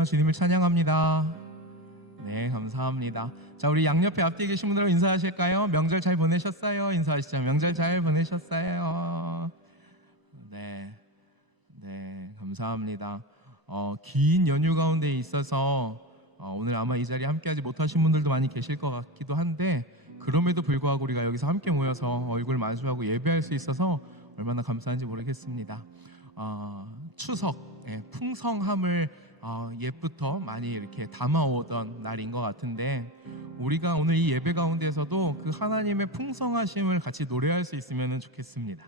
할렐루야, 주님을 찬양합니다. 네, 감사합니다. 자, 우리 양옆에 앞뒤에 계신 분들 인사하실까요? 명절 잘 보내셨어요? 인사하시죠. 명절 잘 보내셨어요? 네, 감사합니다. 긴 연휴 가운데 있어서 오늘 아마 이 자리에 함께하지 못하신 분들도 많이 계실 것 같기도 한데, 그럼에도 불구하고 우리가 여기서 함께 모여서 얼굴 마주하고 예배할 수 있어서 얼마나 감사한지 모르겠습니다. 추석 풍성함을 옛부터 많이 이렇게 담아오던 날인 것 같은데, 우리가 오늘 이 예배 가운데서도 그 하나님의 풍성하심을 같이 노래할 수 있으면 좋겠습니다.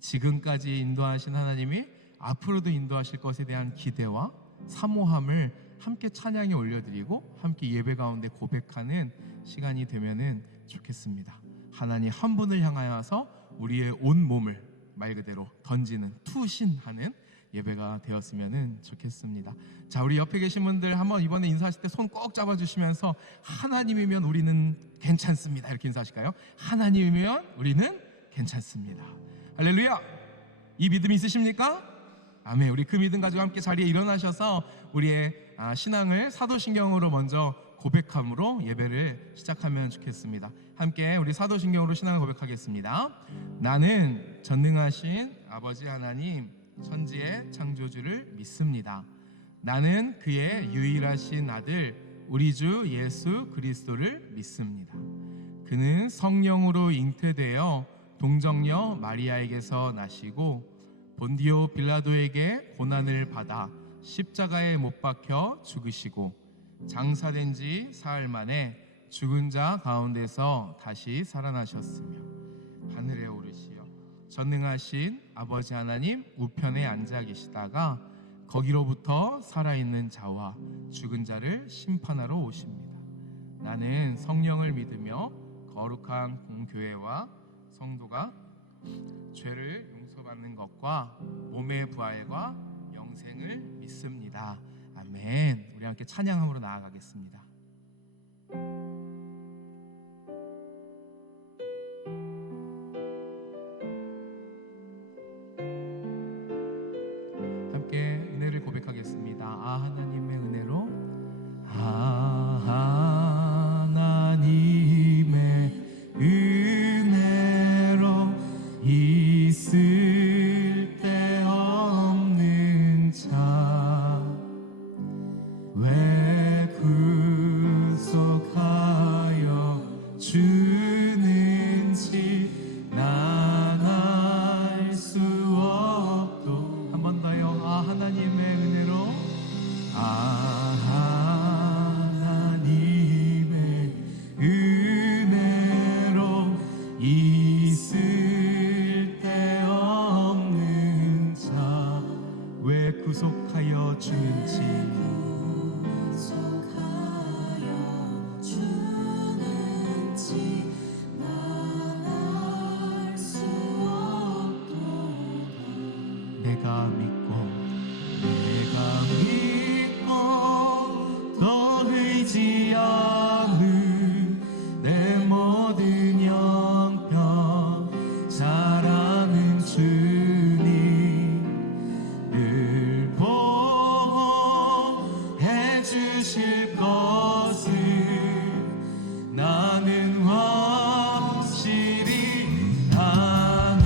지금까지 인도하신 하나님이 앞으로도 인도하실 것에 대한 기대와 사모함을 함께 찬양에 올려드리고 함께 예배 가운데 고백하는 시간이 되면 좋겠습니다. 하나님 한 분을 향하여서 우리의 온 몸을 말 그대로 던지는, 투신하는 예배가 되었으면 좋겠습니다. 자, 우리 옆에 계신 분들 한번 이번에 인사하실 때 손 꼭 잡아주시면서 하나님이면 우리는 괜찮습니다, 이렇게 인사하실까요? 하나님이면 우리는 괜찮습니다. 할렐루야! 이 믿음 있으십니까? 아멘. 우리 그 믿음 가지고 함께 자리에 일어나셔서 우리의 신앙을 사도신경으로 먼저 고백함으로 예배를 시작하면 좋겠습니다. 함께 우리 사도신경으로 신앙을 고백하겠습니다. 나는 전능하신 아버지 하나님 천지의 창조주를 믿습니다. 나는 그의 유일하신 아들 우리 주 예수 그리스도를 믿습니다. 그는 성령으로 잉태되어 동정녀 마리아에게서 나시고 본디오 빌라도에게 고난을 받아 십자가에 못 박혀 죽으시고 장사된 지 사흘 만에 죽은 자 가운데서 다시 살아나셨으며 하늘에 오르시어 전능하신 아버지 하나님 우편에 앉아 계시다가 거기로부터 살아있는 자와 죽은 자를 심판하러 오십니다. 나는 성령을 믿으며 거룩한 공교회와 성도가 죄를 용서받는 것과 몸의 부활과 영생을 믿습니다. 아멘. 우리 함께 찬양함으로 나아가겠습니다. 함께 은혜를 고백하겠습니다. 하나님의 은혜로 하나님의 은혜로 있을 데 없는 자 왜 구속하여 주는지 난 알 수 없도. 한 번 더요. 하나님의 은혜로 하나님의 은혜로 있을 데 없는 자 왜 구속하여 주는지 내가 믿고 더 의지하는 내 모든 형편 잘 아는 주님 늘 보호해 주실 것을 나는 확실히 아네.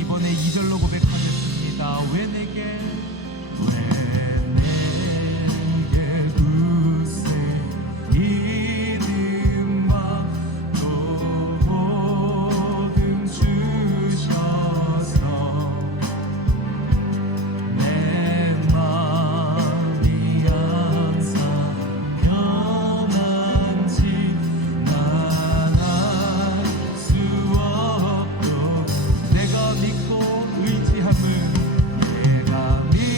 이번에 2절로 고백하겠습니다. 왜 내게 굳세 믿음과 또 모든 주셔서 내 마음이 항상 편한지 난 알 수 없도 내가 믿고 의지함은 내가 믿고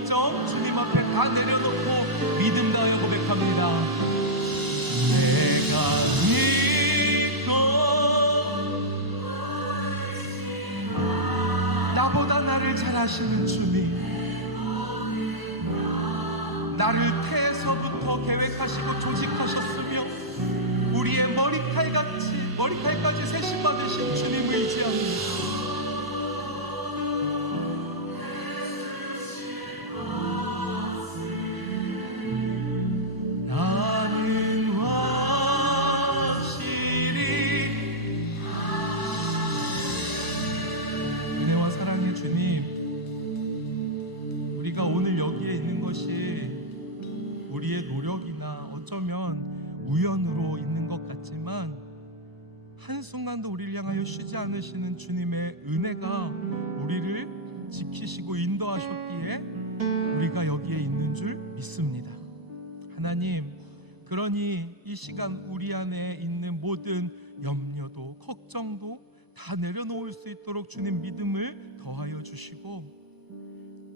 걱정 주님 앞에 다 내려놓고 믿음 다하여 고백합니다. 내가 믿고 나보다 나를 잘 아시는 주님, 나를 태에서부터 계획하시고 조직하셨으며 우리의 머리칼까지 세심 받으신 주님을 의지합니다. 나는 확실히 은혜와 사랑의 주님, 우리가 오늘 여기에 있는 것이 우리의 노력이나 어쩌면 우연으로 있는 것 같지만 한순간도 우리를 향하여 쉬지 않으시는 주님의 은혜가 우리를 지키시고 인도하셨기에 우리가 여기에 있는 줄 믿습니다. 하나님, 그러니 이 시간 우리 안에 있는 모든 염려도 걱정도 다 내려놓을 수 있도록 주님 믿음을 더하여 주시고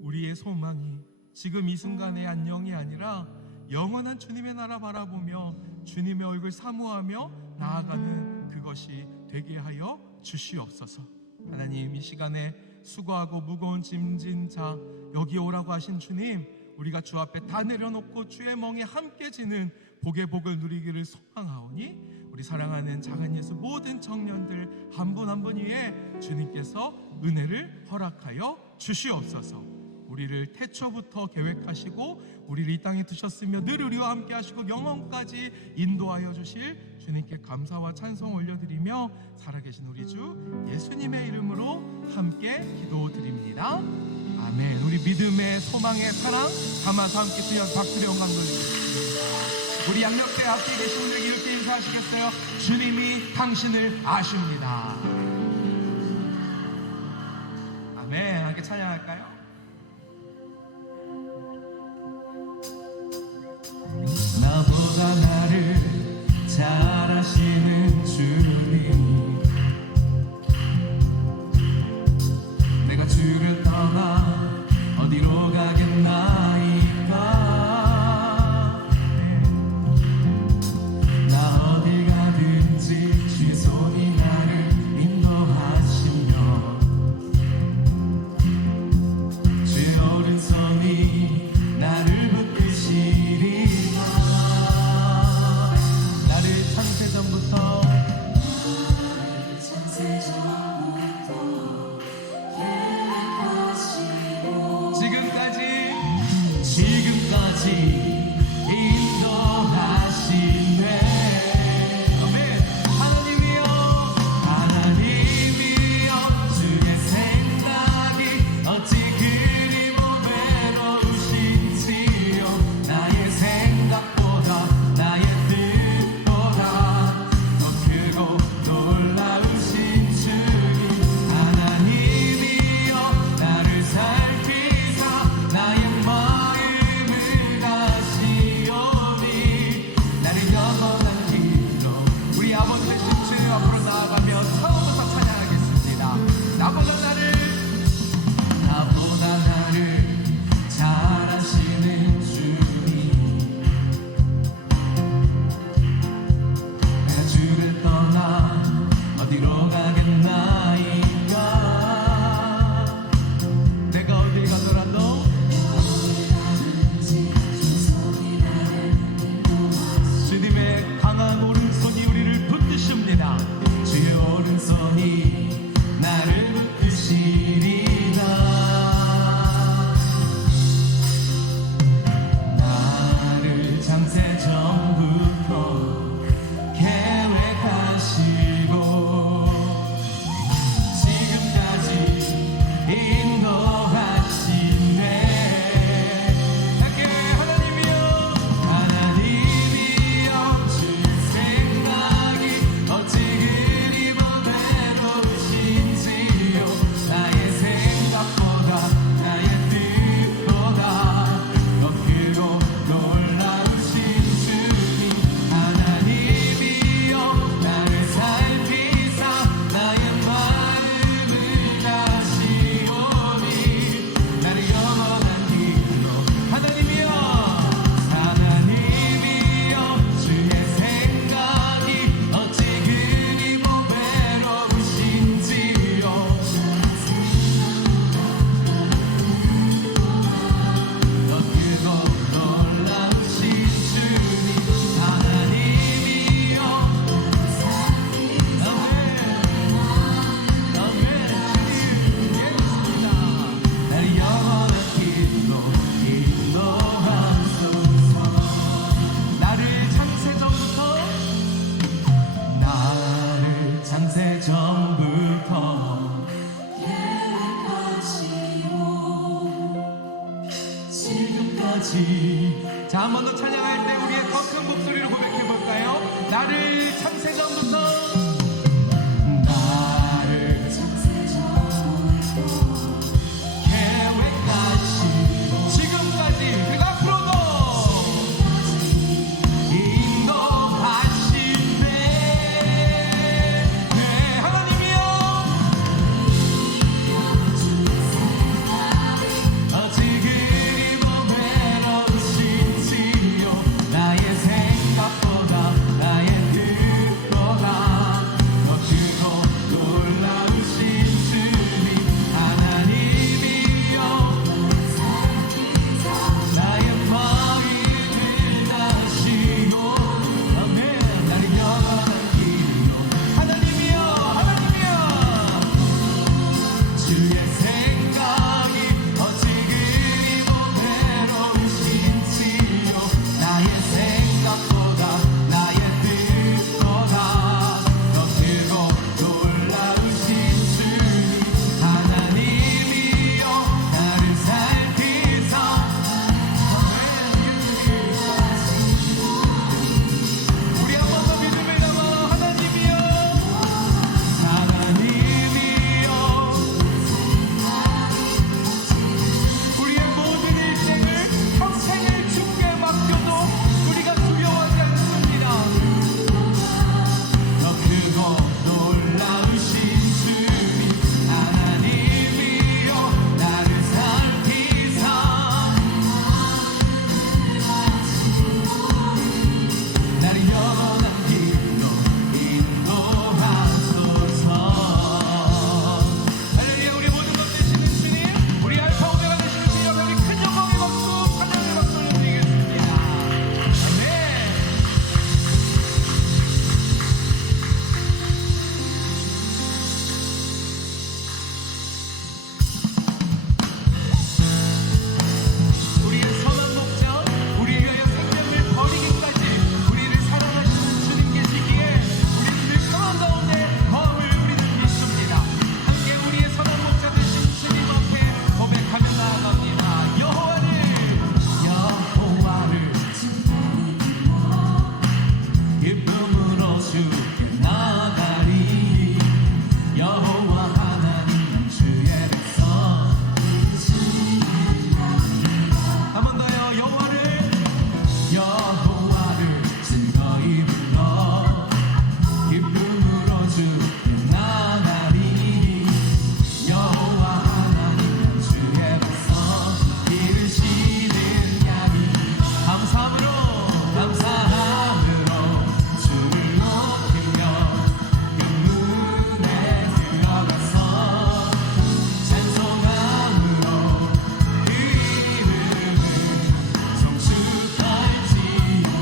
우리의 소망이 지금 이 순간의 안녕이 아니라 영원한 주님의 나라 바라보며 주님의 얼굴 사모하며 나아가는 그것이 되게 하여 주시옵소서. 하나님, 이 시간에 수고하고 무거운 짐진 자 여기 오라고 하신 주님, 우리가 주 앞에 다 내려놓고 주의 멍에 함께 지는 복의 복을 누리기를 소망하오니 우리 사랑하는 작은 예수 모든 청년들 한 분 한 분 위에 주님께서 은혜를 허락하여 주시옵소서. 우리를 태초부터 계획하시고 우리를 이 땅에 두셨으며 늘 우리와 함께 하시고 영원까지 인도하여 주실 주님께 감사와 찬송 올려드리며 살아계신 우리 주 예수님의 이름으로 함께 기도드립니다. 아멘. 우리 믿음의 소망의 사랑 담아서 함께 수연 박수의 영광 돌리겠습니다. 우리 양력대 앞에 계신 분들에게 이렇게 인사하시겠어요? 주님이 당신을 아십니다. 아멘. 함께 찬양할까요? 나보다 나를 잘 아시는 주님, 내가 주를 떠나 어디로 가겠나이까. 나 어디 가든지 주의 손이 나를 인도하시며 고백할 때 우리의 더 큰 목소리로 고백해 볼까요? 나를 창세전부터 계획까지 지금까지 그리고 앞으로도 인도하시네. 네, 하나님이여 지금 외로우신지요 나의 생각보다 나의 뜻보다 더 크고 놀라우신 주님 하나님이여 나의 마음을 다시고 아멘 나를 영원한 길로 하나님이여 하나님이여 주의 생각이 어찌 그리 외로우신지요 나의 생각보다 나의 뜻보다 더 크고 놀라우신 주님 하나님이여 나를 살피사 우리 한 번 더 믿음을 담아 하나님이여 하나님이여 우리의 모든 일생을 평생을 주께 맡겨도 우리가 두려워하지 않습니다. 더 크고 놀라우신 주님 하나님이여 나를 살피사 나를 영원한 길로 인도하소서. 할렐루야 우리 모든 것 되시는 주님 우리 알파 오메가 되시는 주님 앞에 우리 큰 영광의 박수 찬양의 박수를 드리겠습니다. 아멘. 우리의 선한 목적 우리를 위하여 생명을 버리기까지 우리를 사랑하시는 주님 계시기에 우리는 늘 평안 가운데 거함을 우리는 믿습니다. 함께 우리의 선한 목자 되신 주님 앞에 고백하며 나아갑니다. 여호와를 기쁨으로 주께 나가리 여호와 하나님 주의 백성 한 번 더요. 여호와를 즐거이 불러 기쁨으로 주께 나가리 여호와 하나님 주의 백성 이르시는 양이 감사함으로 주를 높이며 그 문에 들어가서 찬송함으로 그 이름을 성축할지어다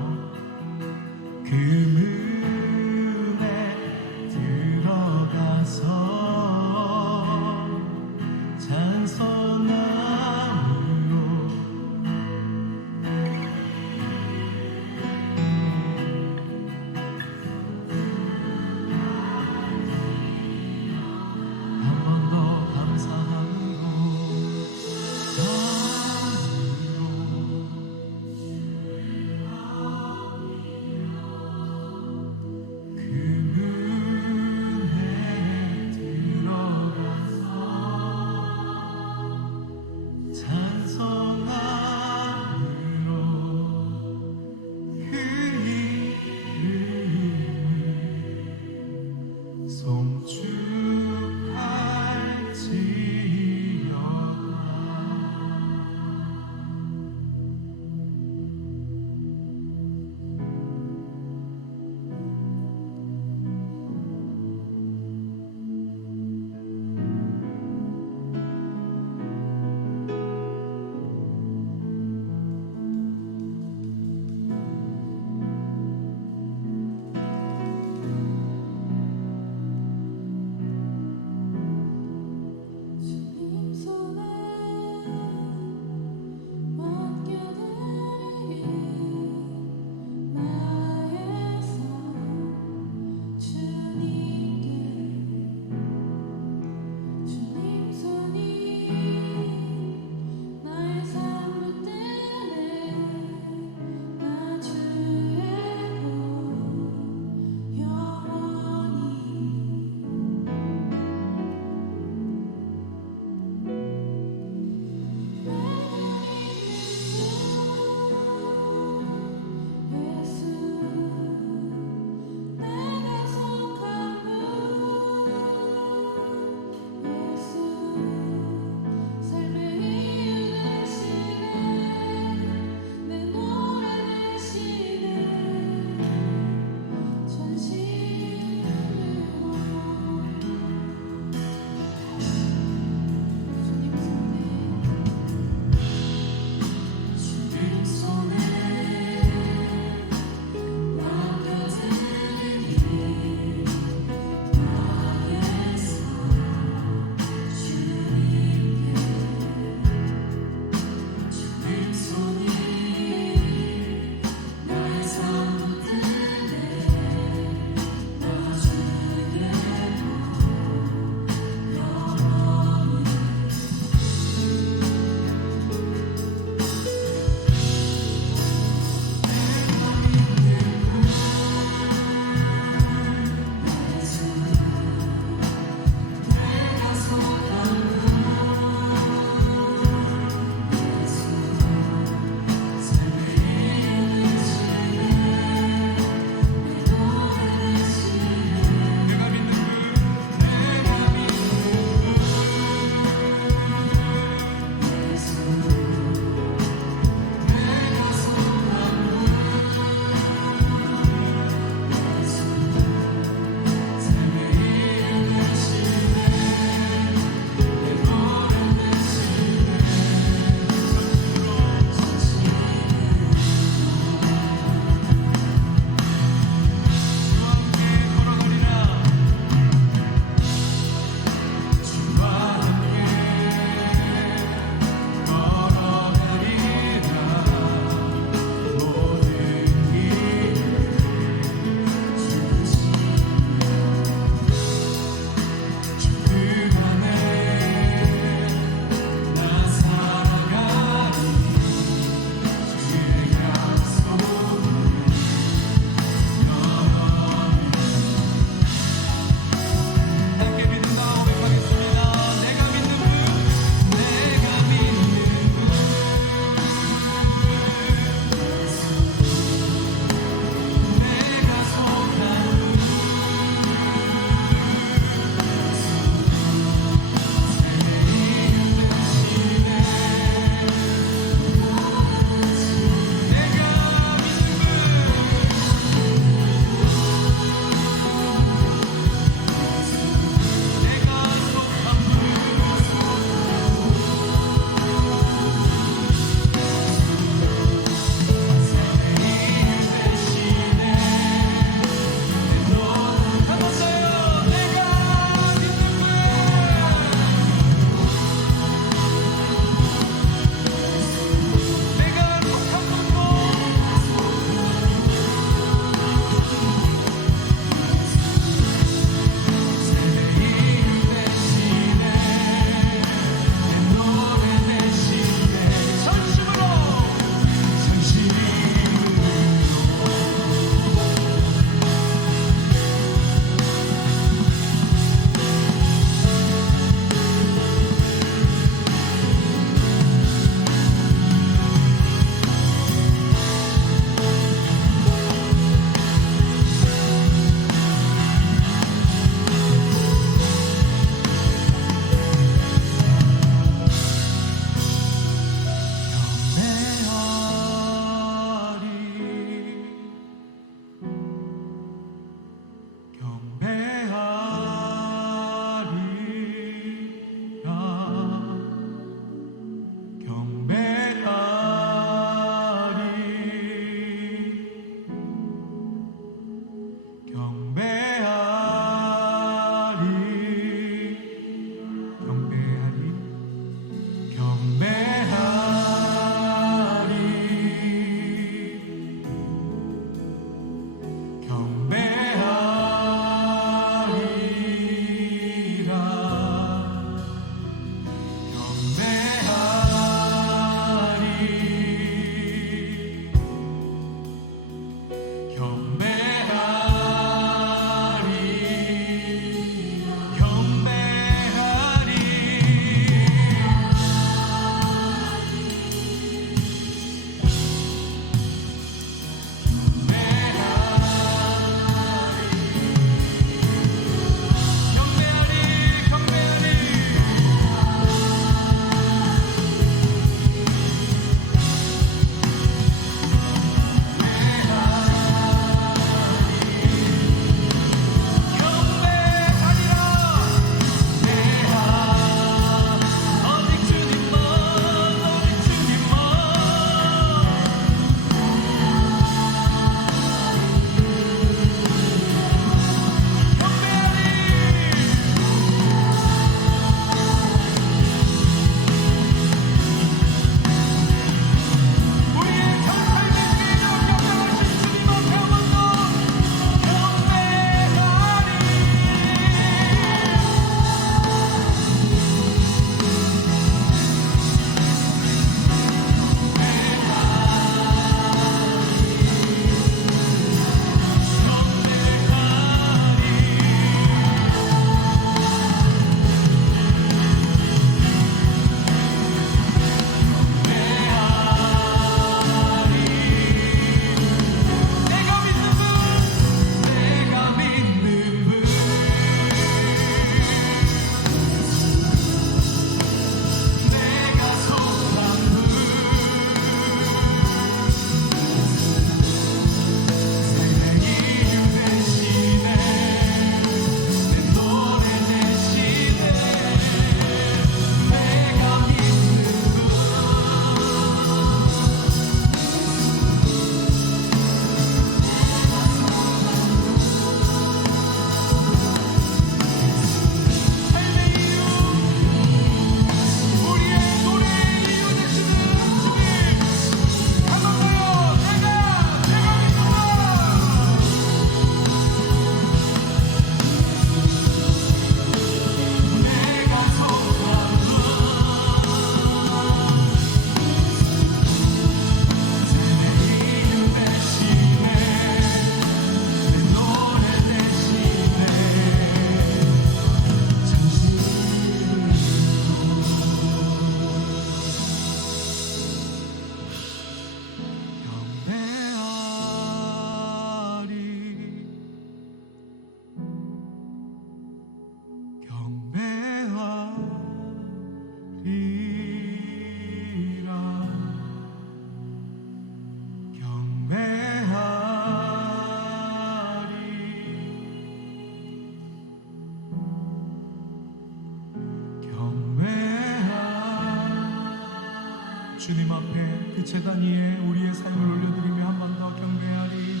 주님 앞에 그 제단 위에 우리의 삶을 올려드리며 한 번 더 경배하리.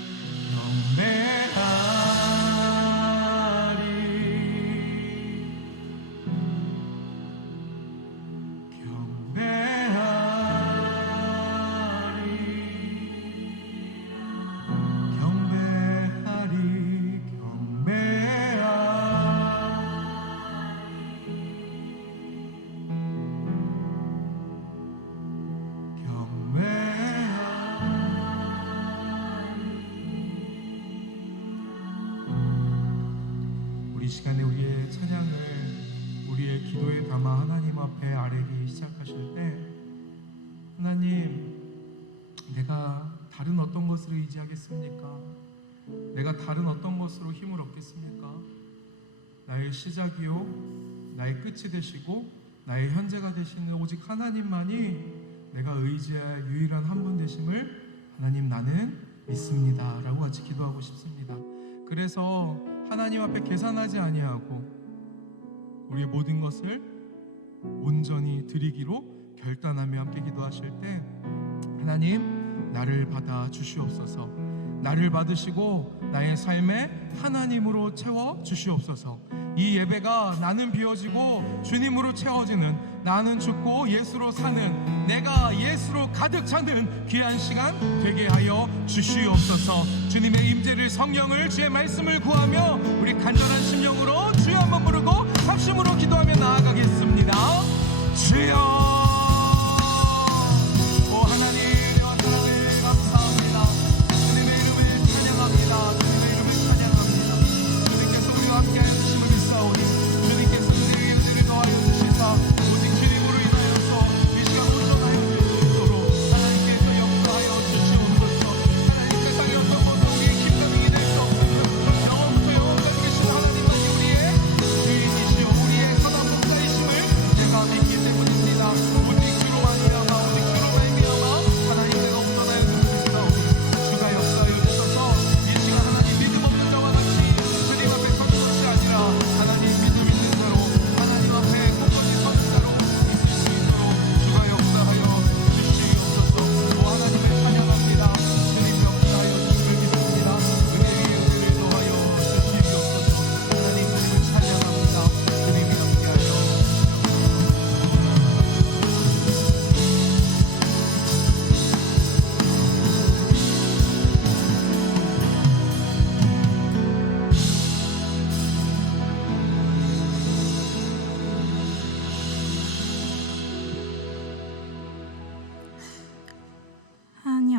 이 시간에 우리의 찬양을 우리의 기도에 담아 하나님 앞에 아뢰기 시작하실 때, 하나님, 내가 다른 어떤 것으로 의지하겠습니까? 내가 다른 어떤 것으로 힘을 얻겠습니까? 나의 시작이요 나의 끝이 되시고 나의 현재가 되시는 오직 하나님만이 내가 의지할 유일한 한 분 되심을 하나님 나는 믿습니다 라고 같이 기도하고 싶습니다. 그래서 하나님 앞에 계산하지 아니하고 우리의 모든 것을 온전히 드리기로 결단하며 함께 기도하실 때, 하나님 나를 받아 주시옵소서. 나를 받으시고 나의 삶에 하나님으로 채워 주시옵소서. 이 예배가 나는 비워지고 주님으로 채워지는, 나는 죽고 예수로 사는, 내가 예수로 가득 차는 귀한 시간 되게 하여 주시옵소서. 주님의 임재를, 성령을, 주의 말씀을 구하며 우리 간절한 심령으로 주여 한번 부르고 합심으로 기도하며 나아가겠습니다. 주여.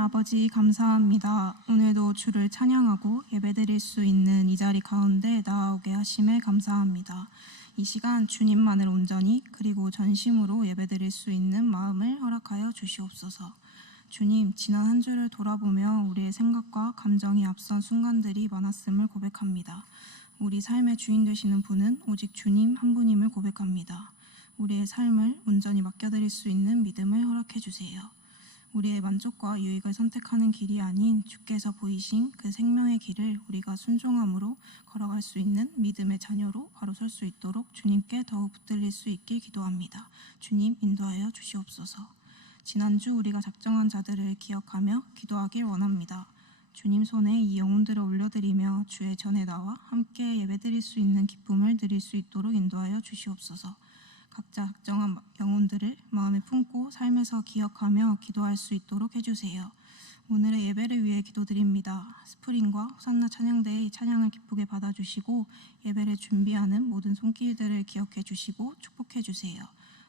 아버지 감사합니다. 오늘도 주를 찬양하고 예배드릴 수 있는 이 자리 가운데 나아오게 하심에 감사합니다. 이 시간 주님만을 온전히 그리고 전심으로 예배드릴 수 있는 마음을 허락하여 주시옵소서. 주님, 지난 한 주를 돌아보며 우리의 생각과 감정이 앞선 순간들이 많았음을 고백합니다. 우리 삶의 주인 되시는 분은 오직 주님 한 분임을 고백합니다. 우리의 삶을 온전히 맡겨드릴 수 있는 믿음을 허락해 주세요. 우리의 만족과 유익을 선택하는 길이 아닌 주께서 보이신 그 생명의 길을 우리가 순종함으로 걸어갈 수 있는 믿음의 자녀로 바로 설 수 있도록 주님께 더욱 붙들릴 수 있길 기도합니다. 주님 인도하여 주시옵소서. 지난주 우리가 작정한 자들을 기억하며 기도하길 원합니다. 주님 손에 이 영혼들을 올려드리며 주의 전에 나와 함께 예배드릴 수 있는 기쁨을 드릴 수 있도록 인도하여 주시옵소서. 각자 작정한 영혼들을 마음에 품고 삶에서 기억하며 기도할 수 있도록 해주세요. 오늘의 예배를 위해 기도드립니다. 스프링과 호산나 찬양대의 찬양을 기쁘게 받아주시고 예배를 준비하는 모든 손길들을 기억해 주시고 축복해 주세요.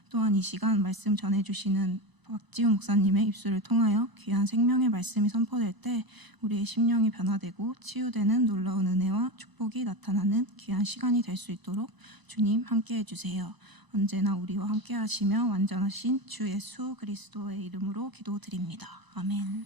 또한 이 시간 말씀 전해주시는 박지훈 목사님의 입술을 통하여 귀한 생명의 말씀이 선포될 때 우리의 심령이 변화되고 치유되는 놀라운 은혜와 축복이 나타나는 귀한 시간이 될 수 있도록 주님 함께해 주세요. 언제나 우리와 함께 하시며 완전하신 주 예수 그리스도의 이름으로 기도드립니다. 아멘.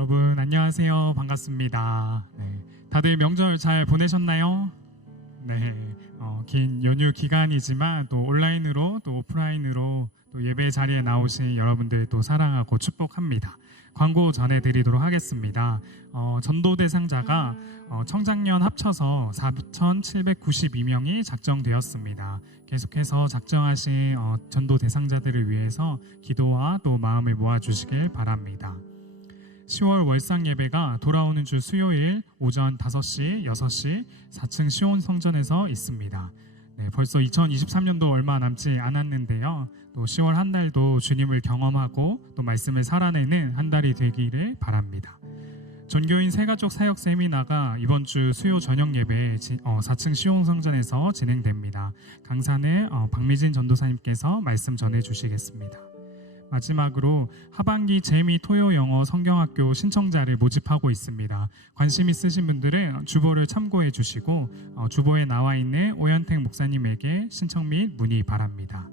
여러분 안녕하세요. 반갑습니다. 네, 다들 명절 잘 보내셨나요? 네, 긴 연휴 기간이지만 또 온라인으로 또 오프라인으로 또 예배 자리에 나오신 여러분들 또 사랑하고 축복합니다. 광고 전해드리도록 하겠습니다. 전도 대상자가 청장년 합쳐서 4,792명이 작정되었습니다. 계속해서 작정하신 전도 대상자들을 위해서 기도와 또 마음을 모아주시길 바랍니다. 10월 월상 예배가 돌아오는 주 수요일 오전 5시, 6시 4층 시온 성전에서 있습니다. 네, 벌써 2023년도 얼마 남지 않았는데요. 또 10월 한 달도 주님을 경험하고 또 말씀을 살아내는 한 달이 되기를 바랍니다. 전교인 새가족 사역 세미나가 이번 주 수요 저녁 예배 4층 시온 성전에서 진행됩니다. 강사는 박미진 전도사님께서 말씀 전해 주시겠습니다. 마지막으로 하반기 재미 토요 영어 성경학교 신청자를 모집하고 있습니다. 관심 있으신 분들은 주보를 참고해 주시고 주보에 나와 있는 오현택 목사님에게 신청 및 문의 바랍니다.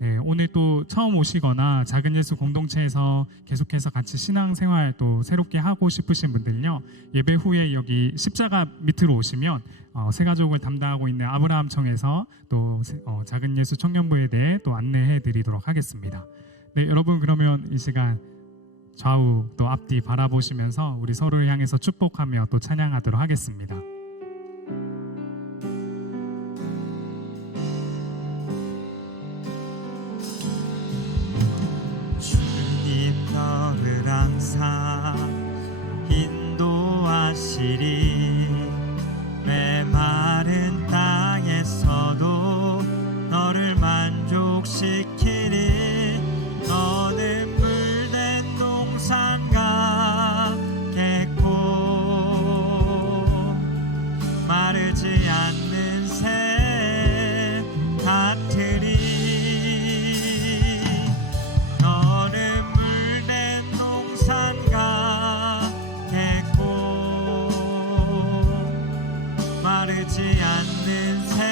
네, 오늘 또 처음 오시거나 작은 예수 공동체에서 계속해서 같이 신앙생활 또 새롭게 하고 싶으신 분들요, 예배 후에 여기 십자가 밑으로 오시면 새가족을 담당하고 있는 아브라함청에서 또 작은 예수 청년부에 대해 또 안내해 드리도록 하겠습니다. 네, 여러분 그러면 이 시간 좌우 또 앞뒤 바라보시면서 우리 서로를 향해서 축복하며 또 찬양하도록 하겠습니다. 주님 너를 항상 인도하시리 메마른 땅에서도 너를 만족시키리 너는 물된 동산 같겠고 마르지 않는 새 같으리 너는 물된 동산 같겠고 마르지 않는 새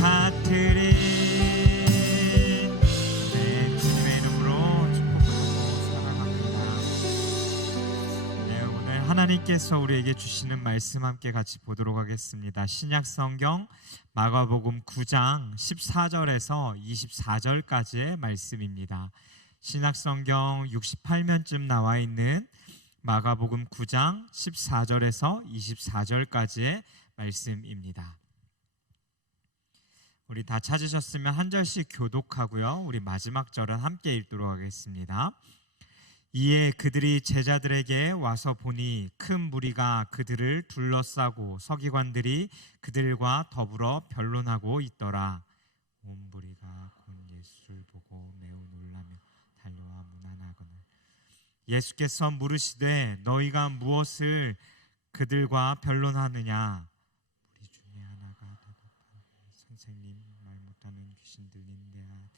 같으리. 하나님께서 우리에게 주시는 말씀 함께 같이 보도록 하겠습니다. 신약 성경 마가복음 9장 14절에서 24절까지의 말씀입니다. 신약 성경 68면쯤 나와 있는 마가복음 9장 14절에서 24절까지의 말씀입니다. 우리 다 찾으셨으면 한 절씩 교독하고요. 우리 마지막 절은 함께 읽도록 하겠습니다. 이에 그들이 제자들에게 와서 보니 큰 무리가 그들을 둘러싸고 서기관들이 그들과 더불어 변론하고 있더라. 온 무리가 곧 예수를 보고 매우 놀라며 달려와 문안하거늘 예수께서 물으시되 너희가 무엇을 그들과 변론하느냐? 우리 중에 하나가 대답하되 선생님 말 못하는 귀신 들린 데야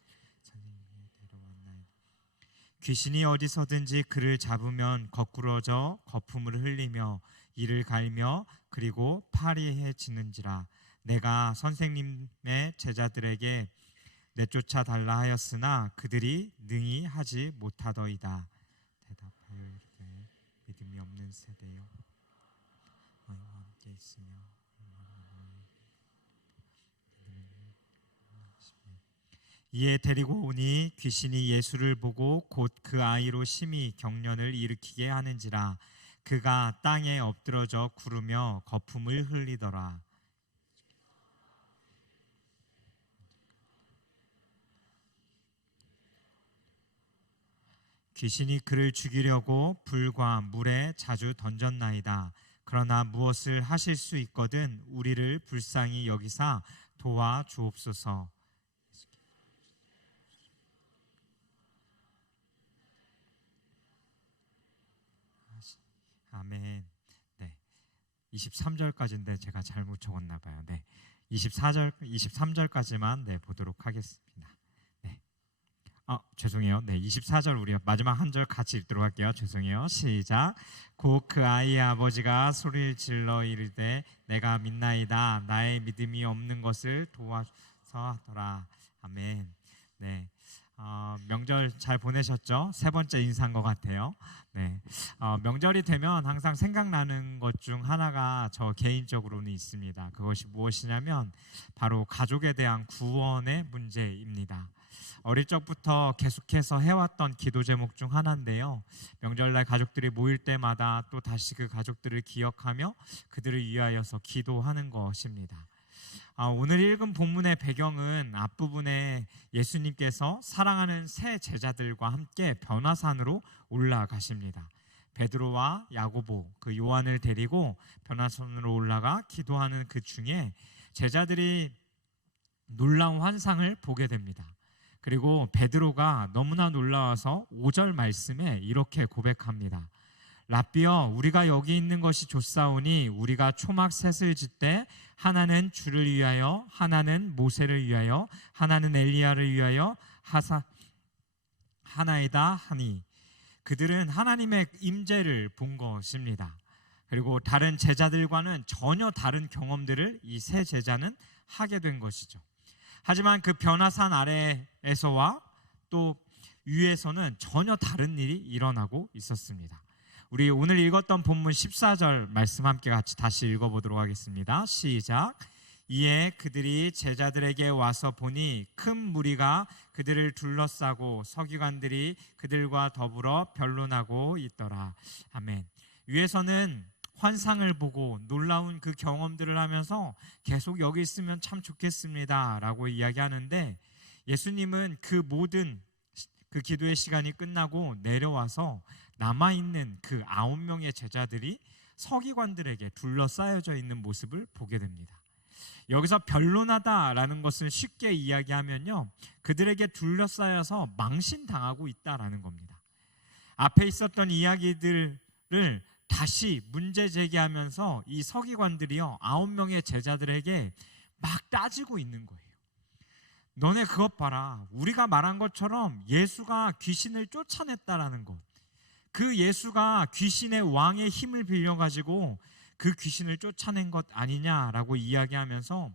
선생님이 데려왔나이다. 귀신이 어디서든지 그를 잡으면 거꾸러져 거품을 흘리며 이를 갈며 그리고 파리해지는지라. 내가 선생님의 제자들에게 내쫓아 달라 하였으나 그들이 능히 하지 못하더이다. 대답하여 이르되 믿음이 없는 세대여 너희와 함께 있으며 이에 데리고 오니 귀신이 예수를 보고 곧 그 아이로 심히 경련을 일으키게 하는지라. 그가 땅에 엎드러져 구르며 거품을 흘리더라. 귀신이 그를 죽이려고 불과 물에 자주 던졌나이다. 그러나 무엇을 하실 수 있거든 우리를 불쌍히 여기사 도와주옵소서. 아멘. 네. 23절까지인데 제가 잘못 적었나 봐요. 네. 23절까지만 네, 보도록 하겠습니다. 네. 죄송해요. 네. 24절 우리 마지막 한 절 같이 읽도록 할게요. 죄송해요. 시작. 곧 그 아이의 아버지가 소리를 질러 이르되 내가 믿나이다. 나의 믿음이 없는 것을 도와서 하더라. 아멘. 네. 명절 잘 보내셨죠? 세 번째 인사인 것 같아요. 네, 명절이 되면 항상 생각나는 것 중 하나가 저 개인적으로는 있습니다. 그것이 무엇이냐면 바로 가족에 대한 구원의 문제입니다. 어릴 적부터 계속해서 해왔던 기도 제목 중 하나인데요. 명절날 가족들이 모일 때마다 또 다시 그 가족들을 기억하며 그들을 위하여서 기도하는 것입니다. 오늘 읽은 본문의 배경은 앞부분에 예수님께서 사랑하는 세 제자들과 함께 변화산으로 올라가십니다. 베드로와 야고보, 그 요한을 데리고 변화산으로 올라가 기도하는 그 중에 제자들이 놀라운 환상을 보게 됩니다. 그리고 베드로가 너무나 놀라워서 5절 말씀에 이렇게 고백합니다. 랍비여, 우리가 여기 있는 것이 좋사오니 우리가 초막 셋을 짓되 하나는 주를 위하여, 하나는 모세를 위하여, 하나는 엘리야를 위하여 하나이다 하니, 그들은 하나님의 임재를 본 것입니다. 그리고 다른 제자들과는 전혀 다른 경험들을 이 세 제자는 하게 된 것이죠. 하지만 그 변화산 아래에서와 또 위에서는 전혀 다른 일이 일어나고 있었습니다. 우리 오늘 읽었던 본문 14절 말씀 함께 같이 다시 읽어보도록 하겠습니다. 시작. 이에 그들이 제자들에게 와서 보니 큰 무리가 그들을 둘러싸고 서기관들이 그들과 더불어 변론하고 있더라. 아멘. 위에서는 환상을 보고 놀라운 그 경험들을 하면서 계속 여기 있으면 참 좋겠습니다 라고 이야기하는데, 예수님은 그 모든 그 기도의 시간이 끝나고 내려와서 남아있는 그 9명의 제자들이 서기관들에게 둘러싸여져 있는 모습을 보게 됩니다. 여기서 변론하다라는 것을 쉽게 이야기하면요, 그들에게 둘러싸여서 망신당하고 있다라는 겁니다. 앞에 있었던 이야기들을 다시 문제 제기하면서 이 서기관들이요 9명의 제자들에게 막 따지고 있는 거예요. 너네 그것 봐라. 우리가 말한 것처럼 예수가 귀신을 쫓아냈다라는 것, 그 예수가 귀신의 왕의 힘을 빌려가지고 그 귀신을 쫓아낸 것 아니냐라고 이야기하면서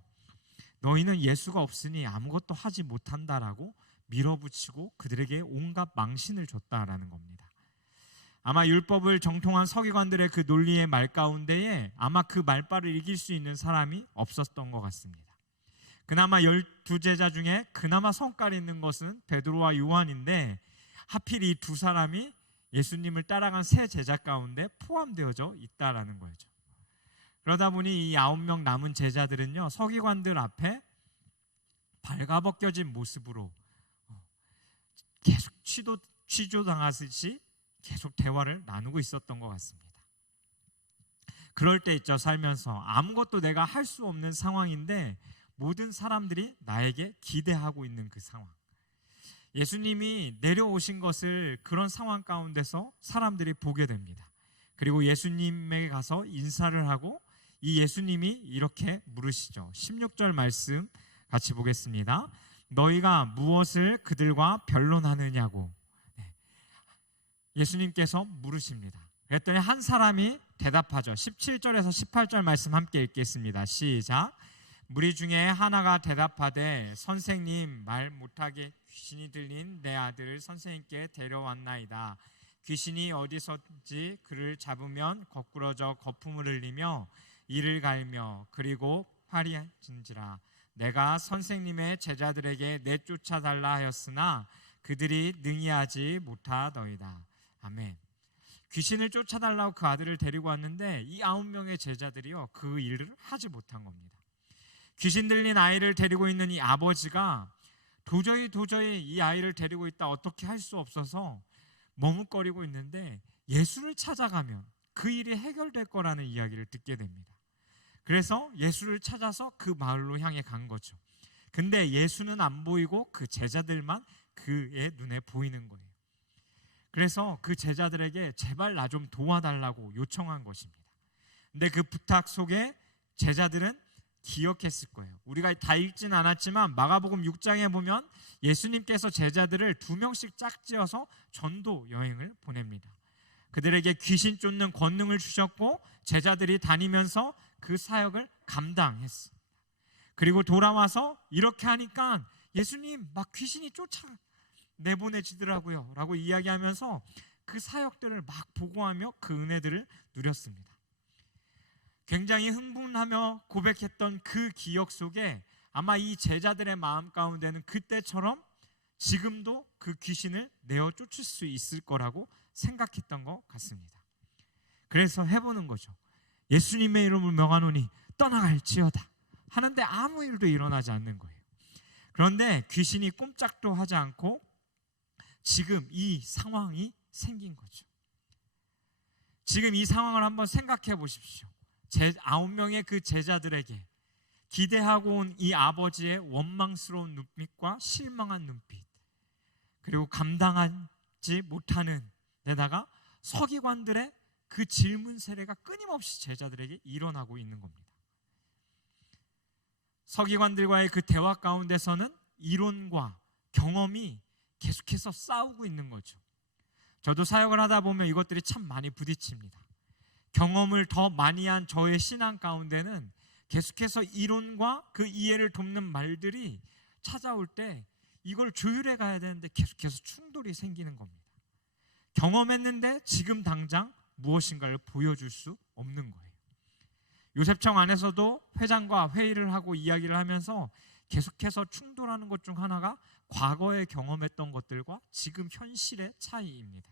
너희는 예수가 없으니 아무것도 하지 못한다라고 밀어붙이고 그들에게 온갖 망신을 줬다라는 겁니다. 아마 율법을 정통한 서기관들의 그 논리의 말 가운데에 아마 그 말발을 이길 수 있는 사람이 없었던 것 같습니다. 그나마 12제자 중에 그나마 성깔이 있는 것은 베드로와 요한인데, 하필 이 두 사람이 예수님을 따라간 세 제자 가운데 포함되어져 있다라는 거죠. 그러다 보니 이 9명 남은 제자들은요, 서기관들 앞에 발가벗겨진 모습으로 계속 취조당하듯이 계속 대화를 나누고 있었던 것 같습니다. 그럴 때 있죠, 살면서 아무것도 내가 할 수 없는 상황인데 모든 사람들이 나에게 기대하고 있는 그 상황. 예수님이 내려오신 것을 그런 상황 가운데서 사람들이 보게 됩니다. 그리고 예수님에게 가서 인사를 하고 이 예수님이 이렇게 물으시죠. 16절 말씀 같이 보겠습니다. 너희가 무엇을 그들과 변론하느냐고 예수님께서 물으십니다. 그랬더니 한 사람이 대답하죠. 17절에서 18절 말씀 함께 읽겠습니다. 시작. 무리 중에 하나가 대답하되 선생님, 말 못하게 귀신이 들린 내 아들을 선생님께 데려왔나이다. 귀신이 어디서든지 그를 잡으면 거꾸러져 거품을 흘리며 이를 갈며 그리고 파리하는지라. 내가 선생님의 제자들에게 내쫓아달라 하였으나 그들이 능히하지 못하더이다. 아멘. 귀신을 쫓아달라고 그 아들을 데리고 왔는데 이 9명의 제자들이요 그 일을 하지 못한 겁니다. 귀신 들린 아이를 데리고 있는 이 아버지가 도저히 이 아이를 데리고 있다 어떻게 할 수 없어서 머뭇거리고 있는데 예수를 찾아가면 그 일이 해결될 거라는 이야기를 듣게 됩니다. 그래서 예수를 찾아서 그 마을로 향해 간 거죠. 근데 예수는 안 보이고 그 제자들만 그의 눈에 보이는 거예요. 그래서 그 제자들에게 제발 나 좀 도와달라고 요청한 것입니다. 근데 그 부탁 속에 제자들은 기억했을 거예요. 우리가 다 읽진 않았지만 마가복음 6장에 보면 예수님께서 제자들을 2명씩 짝지어서 전도 여행을 보냅니다. 그들에게 귀신 쫓는 권능을 주셨고 제자들이 다니면서 그 사역을 감당했습니다. 그리고 돌아와서 이렇게 하니까 예수님 막 귀신이 내보내지더라고요 라고 이야기하면서 그 사역들을 막 보고하며 그 은혜들을 누렸습니다. 굉장히 흥분하며 고백했던 그 기억 속에 아마 이 제자들의 마음 가운데는 그때처럼 지금도 그 귀신을 내어 쫓을 수 있을 거라고 생각했던 것 같습니다. 그래서 해보는 거죠. 예수님의 이름을 명하노니 떠나갈지어다 하는데 아무 일도 일어나지 않는 거예요. 그런데 귀신이 꼼짝도 하지 않고 지금 이 상황이 생긴 거죠. 지금 이 상황을 한번 생각해 보십시오. 9명의 그 제자들에게 기대하고 온 이 아버지의 원망스러운 눈빛과 실망한 눈빛, 그리고 감당하지 못하는 데다가 서기관들의 그 질문 세례가 끊임없이 제자들에게 일어나고 있는 겁니다. 서기관들과의 그 대화 가운데서는 이론과 경험이 계속해서 싸우고 있는 거죠. 저도 사역을 하다 보면 이것들이 참 많이 부딪힙니다. 경험을 더 많이 한 저의 신앙 가운데는 계속해서 이론과 그 이해를 돕는 말들이 찾아올 때 이걸 조율해 가야 되는데 계속해서 충돌이 생기는 겁니다. 경험했는데 지금 당장 무엇인가를 보여줄 수 없는 거예요. 요셉청 안에서도 회장과 회의를 하고 이야기를 하면서 계속해서 충돌하는 것 중 하나가 과거에 경험했던 것들과 지금 현실의 차이입니다.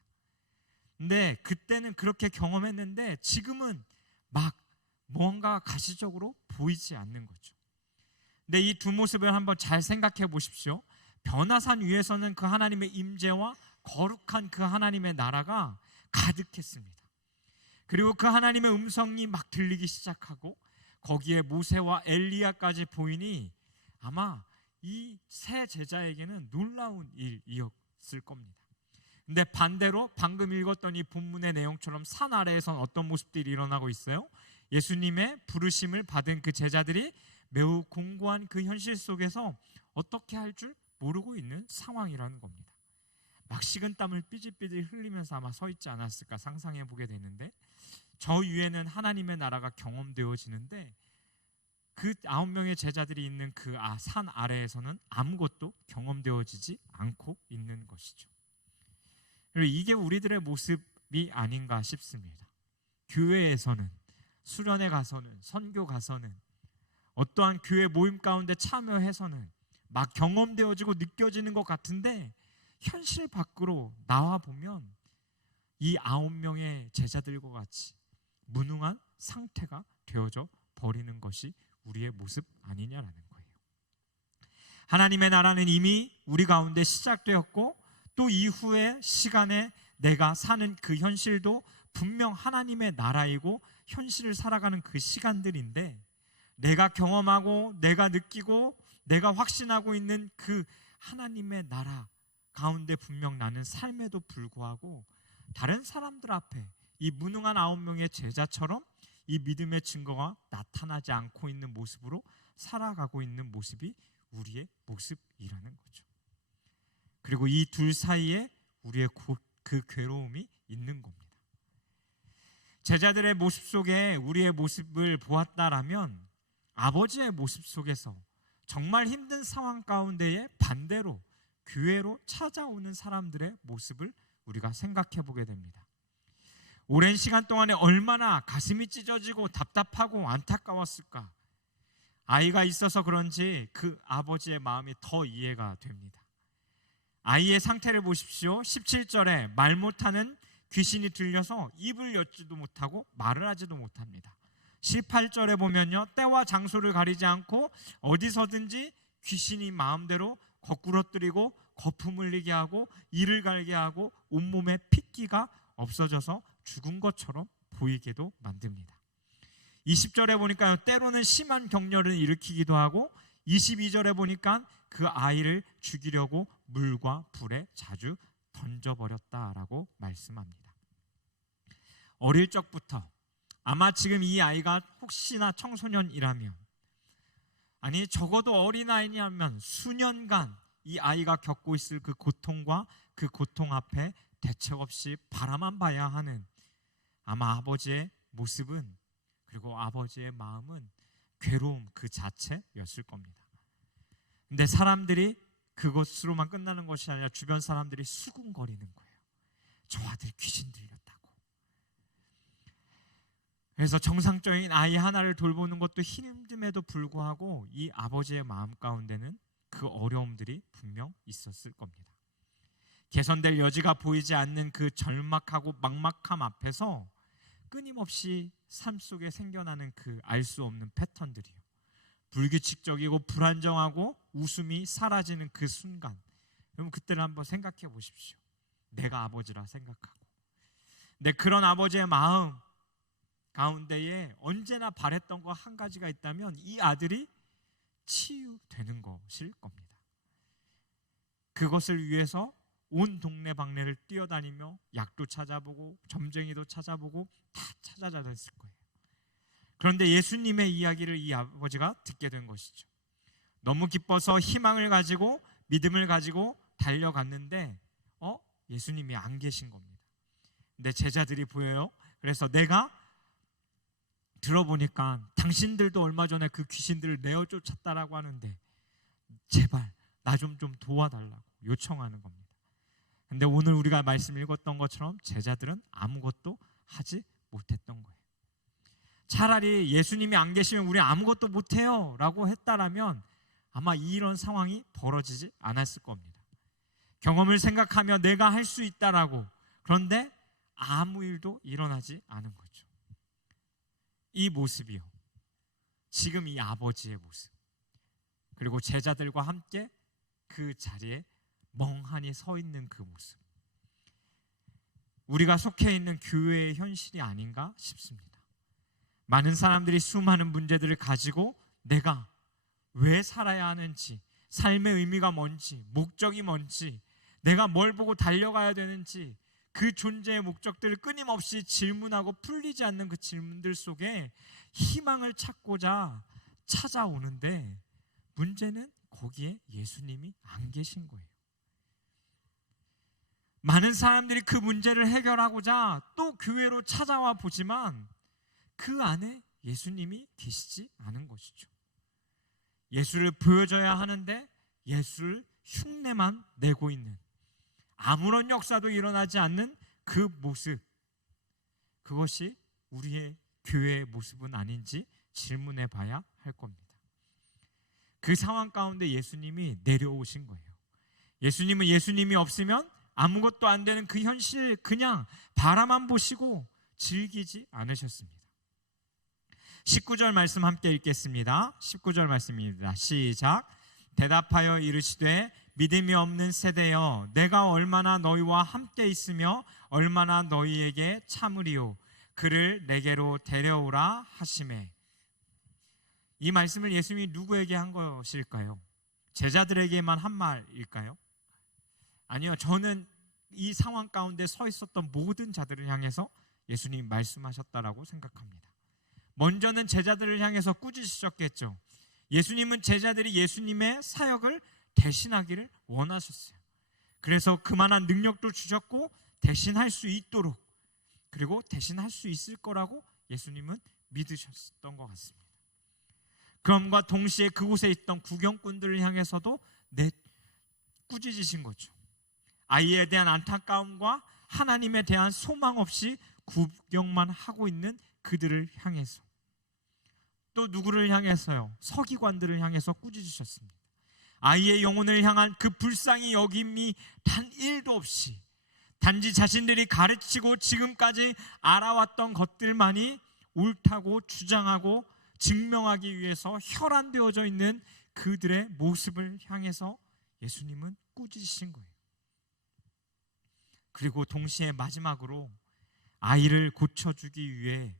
근데 그때는 그렇게 경험했는데 지금은 막 뭔가 가시적으로 보이지 않는 거죠. 근데 이 두 모습을 한번 잘 생각해 보십시오. 변화산 위에서는 그 하나님의 임재와 거룩한 그 하나님의 나라가 가득했습니다. 그리고 그 하나님의 음성이 막 들리기 시작하고 거기에 모세와 엘리야까지 보이니 아마 이 세 제자에게는 놀라운 일이었을 겁니다. 근데 반대로 방금 읽었던 이 본문의 내용처럼 산 아래에선 어떤 모습들이 일어나고 있어요? 예수님의 부르심을 받은 그 제자들이 매우 공고한 그 현실 속에서 어떻게 할 줄 모르고 있는 상황이라는 겁니다. 막 식은땀을 삐질삐질 흘리면서 아마 서 있지 않았을까 상상해 보게 되는데, 저 위에는 하나님의 나라가 경험되어지는데 그 9명의 제자들이 있는 그 산 아래에서는 아무것도 경험되어지지 않고 있는 것이죠. 그리고 이게 우리들의 모습이 아닌가 싶습니다. 교회에서는, 수련회 가서는, 선교 가서는, 어떠한 교회 모임 가운데 참여해서는 막 경험되어지고 느껴지는 것 같은데 현실 밖으로 나와 보면 이 9명의 제자들과 같이 무능한 상태가 되어져 버리는 것이 우리의 모습 아니냐라는 거예요. 하나님의 나라는 이미 우리 가운데 시작되었고 또 이후의 시간에 내가 사는 그 현실도 분명 하나님의 나라이고 현실을 살아가는 그 시간들인데, 내가 경험하고 내가 느끼고 내가 확신하고 있는 그 하나님의 나라 가운데 분명 나는 삶에도 불구하고 다른 사람들 앞에 이 무능한 9명의 제자처럼 이 믿음의 증거가 나타나지 않고 있는 모습으로 살아가고 있는 모습이 우리의 모습이라는 거죠. 그리고 이 둘 사이에 우리의 그 괴로움이 있는 겁니다. 제자들의 모습 속에 우리의 모습을 보았다라면 아버지의 모습 속에서 정말 힘든 상황 가운데에 반대로 교회로 찾아오는 사람들의 모습을 우리가 생각해 보게 됩니다. 오랜 시간 동안에 얼마나 가슴이 찢어지고 답답하고 안타까웠을까. 아이가 있어서 그런지 그 아버지의 마음이 더 이해가 됩니다. 아이의 상태를 보십시오. 17절에 말 못하는 귀신이 들려서 입을 열지도 못하고 말을 하지도 못합니다. 18절에 보면요, 때와 장소를 가리지 않고 어디서든지 귀신이 마음대로 거꾸러뜨리고 거품 흘리게 하고 이를 갈게 하고 온몸에 핏기가 없어져서 죽은 것처럼 보이게도 만듭니다. 20절에 보니까 때로는 심한 격렬을 일으키기도 하고 22절에 보니까 그 아이를 죽이려고 물과 불에 자주 던져버렸다라고 말씀합니다. 어릴 적부터 아마 지금 이 아이가 혹시나 청소년이라면, 아니 적어도 어린아이라면 수년간 이 아이가 겪고 있을 그 고통과 그 고통 앞에 대책 없이 바라만 봐야 하는 아마 아버지의 모습은, 그리고 아버지의 마음은 괴로움 그 자체였을 겁니다. 근데 사람들이 그것으로만 끝나는 것이 아니라 주변 사람들이 수군거리는 거예요. 저 아들 귀신 들렸다고. 그래서 정상적인 아이 하나를 돌보는 것도 힘듦에도 불구하고 이 아버지의 마음 가운데는 그 어려움들이 분명 있었을 겁니다. 개선될 여지가 보이지 않는 그 절막하고 막막함 앞에서 끊임없이 삶 속에 생겨나는 그 알 수 없는 패턴들이요, 불규칙적이고 불안정하고 웃음이 사라지는 그 순간, 여러분 그때를 한번 생각해 보십시오. 내가 아버지라 생각하고 내 그런 아버지의 마음 가운데에 언제나 바랬던 거 한 가지가 있다면 이 아들이 치유되는 것일 겁니다. 그것을 위해서 온 동네 방네를 뛰어다니며 약도 찾아보고 점쟁이도 찾아보고 다 찾아다녔을 거예요. 그런데 예수님의 이야기를 이 아버지가 듣게 된 것이죠. 너무 기뻐서 희망을 가지고 믿음을 가지고 달려갔는데 예수님이 안 계신 겁니다. 근데 제자들이 보여요. 그래서 내가 들어보니까 당신들도 얼마 전에 그 귀신들을 내어 쫓았다라고 하는데 제발 나 좀 도와달라고 요청하는 겁니다. 근데 오늘 우리가 말씀 읽었던 것처럼 제자들은 아무것도 하지 못했던 거예요. 차라리 예수님이 안 계시면 우리 아무것도 못해요 라고 했다라면 아마 이런 상황이 벌어지지 않았을 겁니다. 경험을 생각하며 내가 할 수 있다라고, 그런데 아무 일도 일어나지 않은 거죠. 이 모습이요, 지금 이 아버지의 모습, 그리고 제자들과 함께 그 자리에 멍하니 서 있는 그 모습, 우리가 속해 있는 교회의 현실이 아닌가 싶습니다. 많은 사람들이 수많은 문제들을 가지고 내가 왜 살아야 하는지, 삶의 의미가 뭔지, 목적이 뭔지, 내가 뭘 보고 달려가야 되는지, 그 존재의 목적들을 끊임없이 질문하고 풀리지 않는 그 질문들 속에 희망을 찾고자 찾아오는데 문제는 거기에 예수님이 안 계신 거예요. 많은 사람들이 그 문제를 해결하고자 또 교회로 찾아와 보지만 그 안에 예수님이 계시지 않은 것이죠. 예수를 보여줘야 하는데 예수를 흉내만 내고 있는, 아무런 역사도 일어나지 않는 그 모습, 그것이 우리의 교회의 모습은 아닌지 질문해 봐야 할 겁니다. 그 상황 가운데 예수님이 내려오신 거예요. 예수님은 예수님이 없으면 아무것도 안 되는 그 현실 그냥 바라만 보시고 즐기지 않으셨습니다. 19절 말씀 함께 읽겠습니다. 19절 말씀입니다. 시작. 대답하여 이르시되 믿음이 없는 세대여, 내가 얼마나 너희와 함께 있으며 얼마나 너희에게 참으리요, 그를 내게로 데려오라 하시매. 이 말씀을 예수님이 누구에게 한 것일까요? 제자들에게만 한 말일까요? 아니요, 저는 이 상황 가운데 서 있었던 모든 자들을 향해서 예수님이 말씀하셨다라고 생각합니다. 먼저는 제자들을 향해서 꾸짖으셨겠죠. 예수님은 제자들이 예수님의 사역을 대신하기를 원하셨어요. 그래서 그만한 능력도 주셨고 대신할 수 있도록, 그리고 대신할 수 있을 거라고 예수님은 믿으셨던 것 같습니다. 그럼과 동시에 그곳에 있던 구경꾼들을 향해서도 꾸짖으신 거죠. 아이에 대한 안타까움과 하나님에 대한 소망 없이 구경만 하고 있는 그들을 향해서, 또 누구를 향해서요? 서기관들을 향해서 꾸짖으셨습니다. 아이의 영혼을 향한 그 불쌍히 여김이 단 1도 없이 단지 자신들이 가르치고 지금까지 알아왔던 것들만이 옳다고 주장하고 증명하기 위해서 혈안되어져 있는 그들의 모습을 향해서 예수님은 꾸짖으신 거예요. 그리고 동시에 마지막으로 아이를 고쳐주기 위해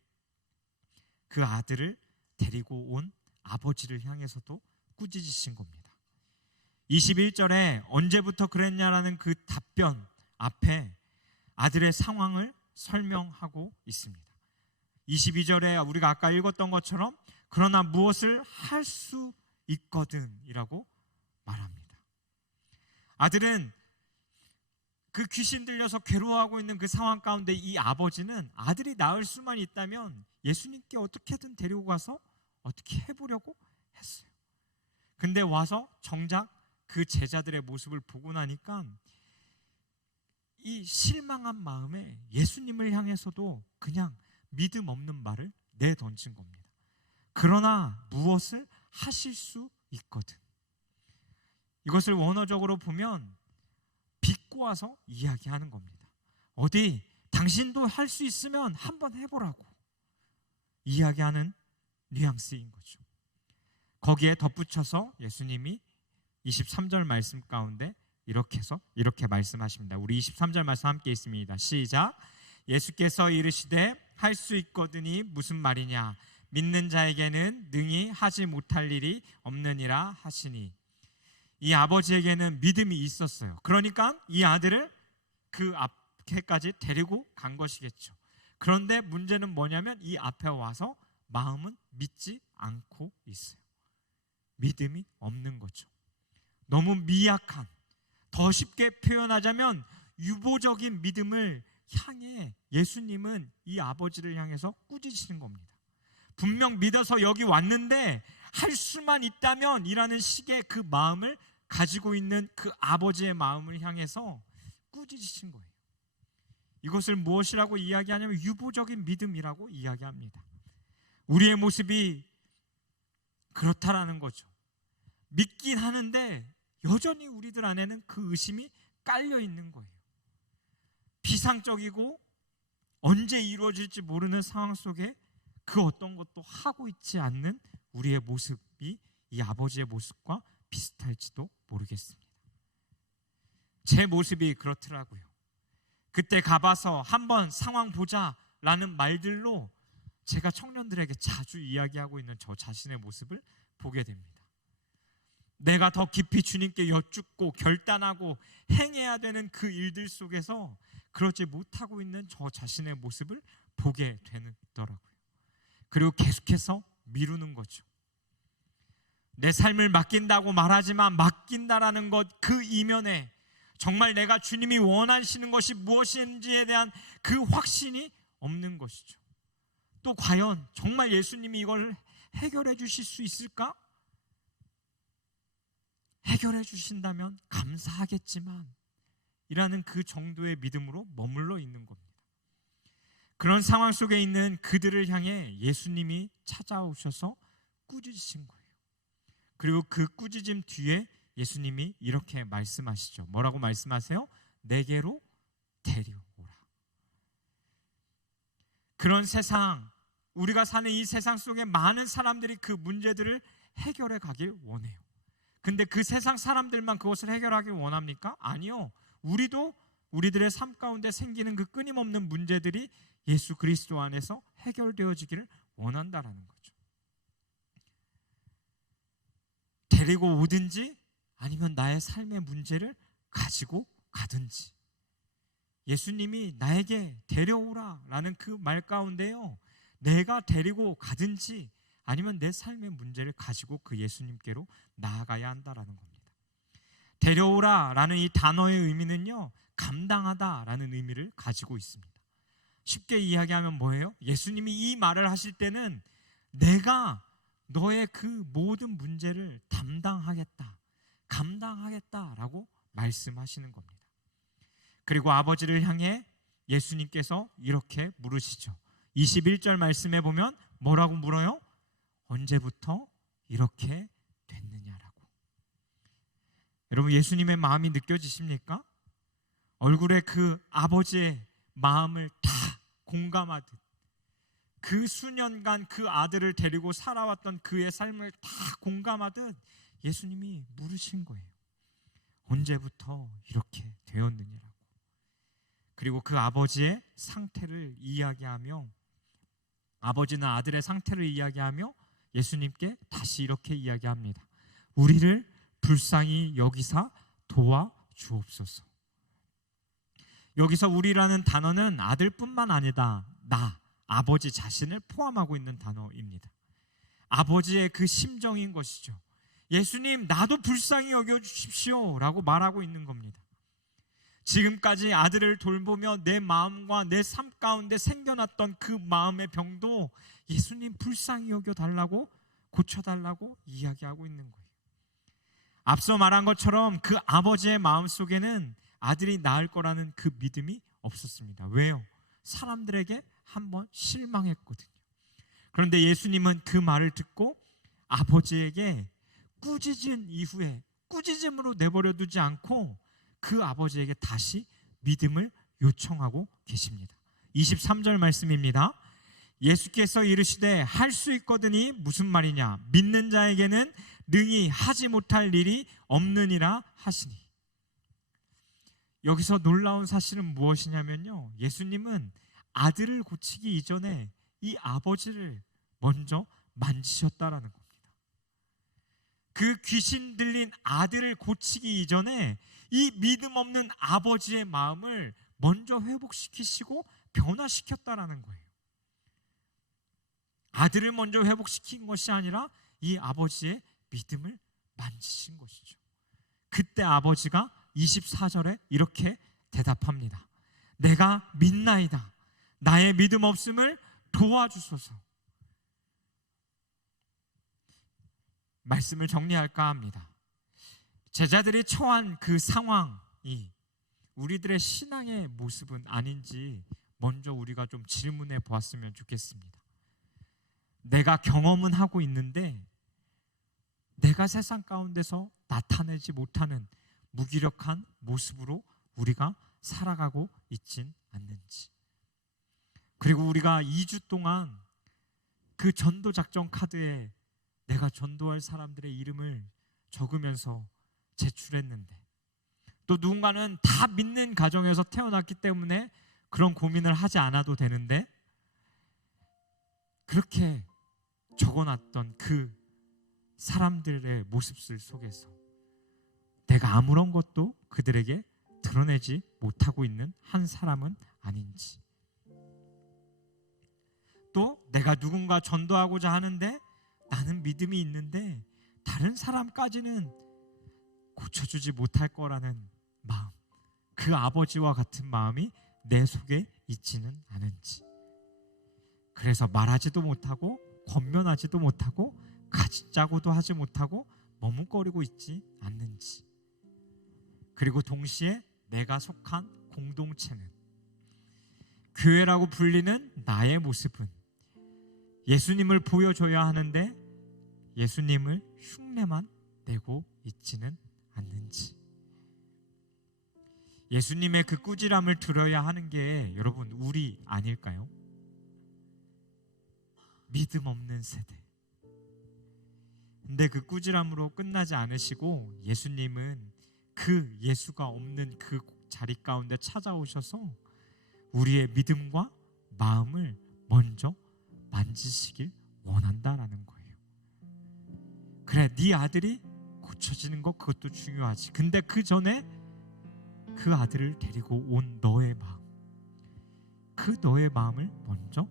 그 아들을 데리고 온 아버지를 향해서도 꾸짖으신 겁니다. 21절에 언제부터 그랬냐라는 그 답변 앞에 아들의 상황을 설명하고 있습니다. 22절에 우리가 아까 읽었던 것처럼 그러나 무엇을 할 수 있거든 이라고 말합니다. 아들은 그 귀신 들려서 괴로워하고 있는 그 상황 가운데 이 아버지는 아들이 나을 수만 있다면 예수님께 어떻게든 데리고 가서 어떻게 해보려고 했어요. 근데 와서 정작 그 제자들의 모습을 보고 나니까 이 실망한 마음에 예수님을 향해서도 그냥 믿음 없는 말을 내던진 겁니다. 그러나 무엇을 하실 수 있거든. 이것을 원어적으로 보면 비꼬아서 이야기하는 겁니다. 어디 당신도 할 수 있으면 한번 해보라고 이야기하는 뉘앙스인 거죠. 거기에 덧붙여서 예수님이 23절 말씀 가운데 이렇게 말씀하십니다. 우리 23절 말씀 함께 있습니다. 시작. 예수께서 이르시되 할 수 있거든이 무슨 말이냐? 믿는 자에게는 능히 하지 못할 일이 없느니라 하시니. 이 아버지에게는 믿음이 있었어요. 그러니까 이 아들을 그 앞에까지 데리고 간 것이겠죠. 그런데 문제는 뭐냐면 이 앞에 와서 마음은 믿지 않고 있어요. 믿음이 없는 거죠. 너무 미약한, 더 쉽게 표현하자면 유보적인 믿음을 향해 예수님은 이 아버지를 향해서 꾸짖으시는 겁니다. 분명 믿어서 여기 왔는데 할 수만 있다면 이라는 식의 그 마음을 가지고 있는 그 아버지의 마음을 향해서 꾸짖으신 거예요. 이것을 무엇이라고 이야기하냐면 유보적인 믿음이라고 이야기합니다. 우리의 모습이 그렇다라는 거죠. 믿긴 하는데 여전히 우리들 안에는 그 의심이 깔려 있는 거예요. 비상적이고 언제 이루어질지 모르는 상황 속에 그 어떤 것도 하고 있지 않는 우리의 모습이 이 아버지의 모습과 비슷할지도 모르겠습니다. 제 모습이 그렇더라고요. 그때 가봐서 한번 상황 보자라는 말들로 제가 청년들에게 자주 이야기하고 있는 저 자신의 모습을 보게 됩니다. 내가 더 깊이 주님께 여쭙고 결단하고 행해야 되는 그 일들 속에서 그러지 못하고 있는 저 자신의 모습을 보게 되더라고요. 그리고 계속해서 미루는 거죠. 내 삶을 맡긴다고 말하지만 맡긴다라는 것 그 이면에 정말 내가 주님이 원하시는 것이 무엇인지에 대한 그 확신이 없는 것이죠. 또 과연 정말 예수님이 이걸 해결해 주실 수 있을까? 해결해 주신다면 감사하겠지만 이라는 그 정도의 믿음으로 머물러 있는 겁니다. 그런 상황 속에 있는 그들을 향해 예수님이 찾아오셔서 꾸짖으신 거예요. 그리고 그 꾸짖음 뒤에 예수님이 이렇게 말씀하시죠. 뭐라고 말씀하세요? 내게로 데려오라. 그런 세상, 우리가 사는 이 세상 속에 많은 사람들이 그 문제들을 해결해 가길 원해요. 근데 그 세상 사람들만 그것을 해결하길 원합니까? 아니요. 우리도 우리들의 삶 가운데 생기는 그 끊임없는 문제들이 예수 그리스도 안에서 해결되어지기를 원한다라는 거죠. 데리고 오든지 아니면 나의 삶의 문제를 가지고 가든지 예수님이 나에게 데려오라라는 그 말 가운데요, 내가 데리고 가든지 아니면 내 삶의 문제를 가지고 그 예수님께로 나아가야 한다라는 겁니다. 데려오라라는 이 단어의 의미는요, 감당하다라는 의미를 가지고 있습니다. 쉽게 이야기하면 뭐예요? 예수님이 이 말을 하실 때는 내가 너의 그 모든 문제를 담당하겠다, 감당하겠다라고 말씀하시는 겁니다. 그리고 아버지를 향해 예수님께서 이렇게 물으시죠. 21절 말씀에 보면 뭐라고 물어요? 언제부터 이렇게 됐느냐라고. 여러분, 예수님의 마음이 느껴지십니까? 얼굴에 그 아버지의 마음을 다 공감하듯 그 수년간 그 아들을 데리고 살아왔던 그의 삶을 다 공감하듯 예수님이 물으신 거예요. 언제부터 이렇게 되었느냐라고. 그리고 그 아버지의 상태를 이야기하며, 아버지는 아들의 상태를 이야기하며 예수님께 다시 이렇게 이야기합니다. 우리를 불쌍히 여기사 도와주옵소서. 여기서 우리라는 단어는 아들뿐만 아니다, 나, 아버지 자신을 포함하고 있는 단어입니다. 아버지의 그 심정인 것이죠. 예수님, 나도 불쌍히 여겨주십시오 라고 말하고 있는 겁니다. 지금까지 아들을 돌보며 내 마음과 내 삶 가운데 생겨났던 그 마음의 병도 예수님 불쌍히 여겨달라고, 고쳐달라고 이야기하고 있는 거예요. 앞서 말한 것처럼 그 아버지의 마음속에는 아들이 낳을 거라는 그 믿음이 없었습니다. 왜요? 사람들에게 한번 실망했거든요. 그런데 예수님은 그 말을 듣고 아버지에게 꾸짖은 이후에 꾸짖음으로 내버려 두지 않고 그 아버지에게 다시 믿음을 요청하고 계십니다. 23절 말씀입니다. 예수께서 이르시되 할 수 있거든이 무슨 말이냐? 믿는 자에게는 능히 하지 못할 일이 없느니라 하시니. 여기서 놀라운 사실은 무엇이냐면요, 예수님은 아들을 고치기 이전에 이 아버지를 먼저 만지셨다라는 겁니다. 그 귀신 들린 아들을 고치기 이전에 이 믿음 없는 아버지의 마음을 먼저 회복시키시고 변화시켰다라는 거예요. 아들을 먼저 회복시킨 것이 아니라 이 아버지의 믿음을 만지신 것이죠. 그때 아버지가 24절에 이렇게 대답합니다. 내가 믿나이다. 나의 믿음 없음을 도와주소서. 말씀을 정리할까 합니다. 제자들이 처한 그 상황이 우리들의 신앙의 모습은 아닌지 먼저 우리가 좀 질문해 보았으면 좋겠습니다. 내가 경험은 하고 있는데 내가 세상 가운데서 나타내지 못하는 무기력한 모습으로 우리가 살아가고 있진 않는지, 그리고 우리가 2주 동안 그 전도 작전 카드에 내가 전도할 사람들의 이름을 적으면서 제출했는데, 또 누군가는 다 믿는 가정에서 태어났기 때문에 그런 고민을 하지 않아도 되는데, 그렇게 적어놨던 그 사람들의 모습들 속에서 내가 아무런 것도 그들에게 드러내지 못하고 있는 한 사람은 아닌지, 또 내가 누군가 전도하고자 하는데 나는 믿음이 있는데 다른 사람까지는 고쳐주지 못할 거라는 마음, 그 아버지와 같은 마음이 내 속에 있지는 않은지, 그래서 말하지도 못하고 권면하지도 못하고 가지자고도 하지 못하고 머뭇거리고 있지 않는지, 그리고 동시에 내가 속한 공동체는, 교회라고 불리는 나의 모습은 예수님을 보여줘야 하는데 예수님을 흉내만 내고 있지는 않는지, 예수님의 그 꾸지람을 들어야 하는 게 여러분 우리 아닐까요? 믿음 없는 세대. 근데 그 꾸지람으로 끝나지 않으시고 예수님은 그 예수가 없는 그 자리 가운데 찾아오셔서 우리의 믿음과 마음을 먼저 만지시길 원한다라는 거예요. 그래, 네 아들이 고쳐지는 것 그것도 중요하지. 근데 그 전에 그 아들을 데리고 온 너의 마음, 그 너의 마음을 먼저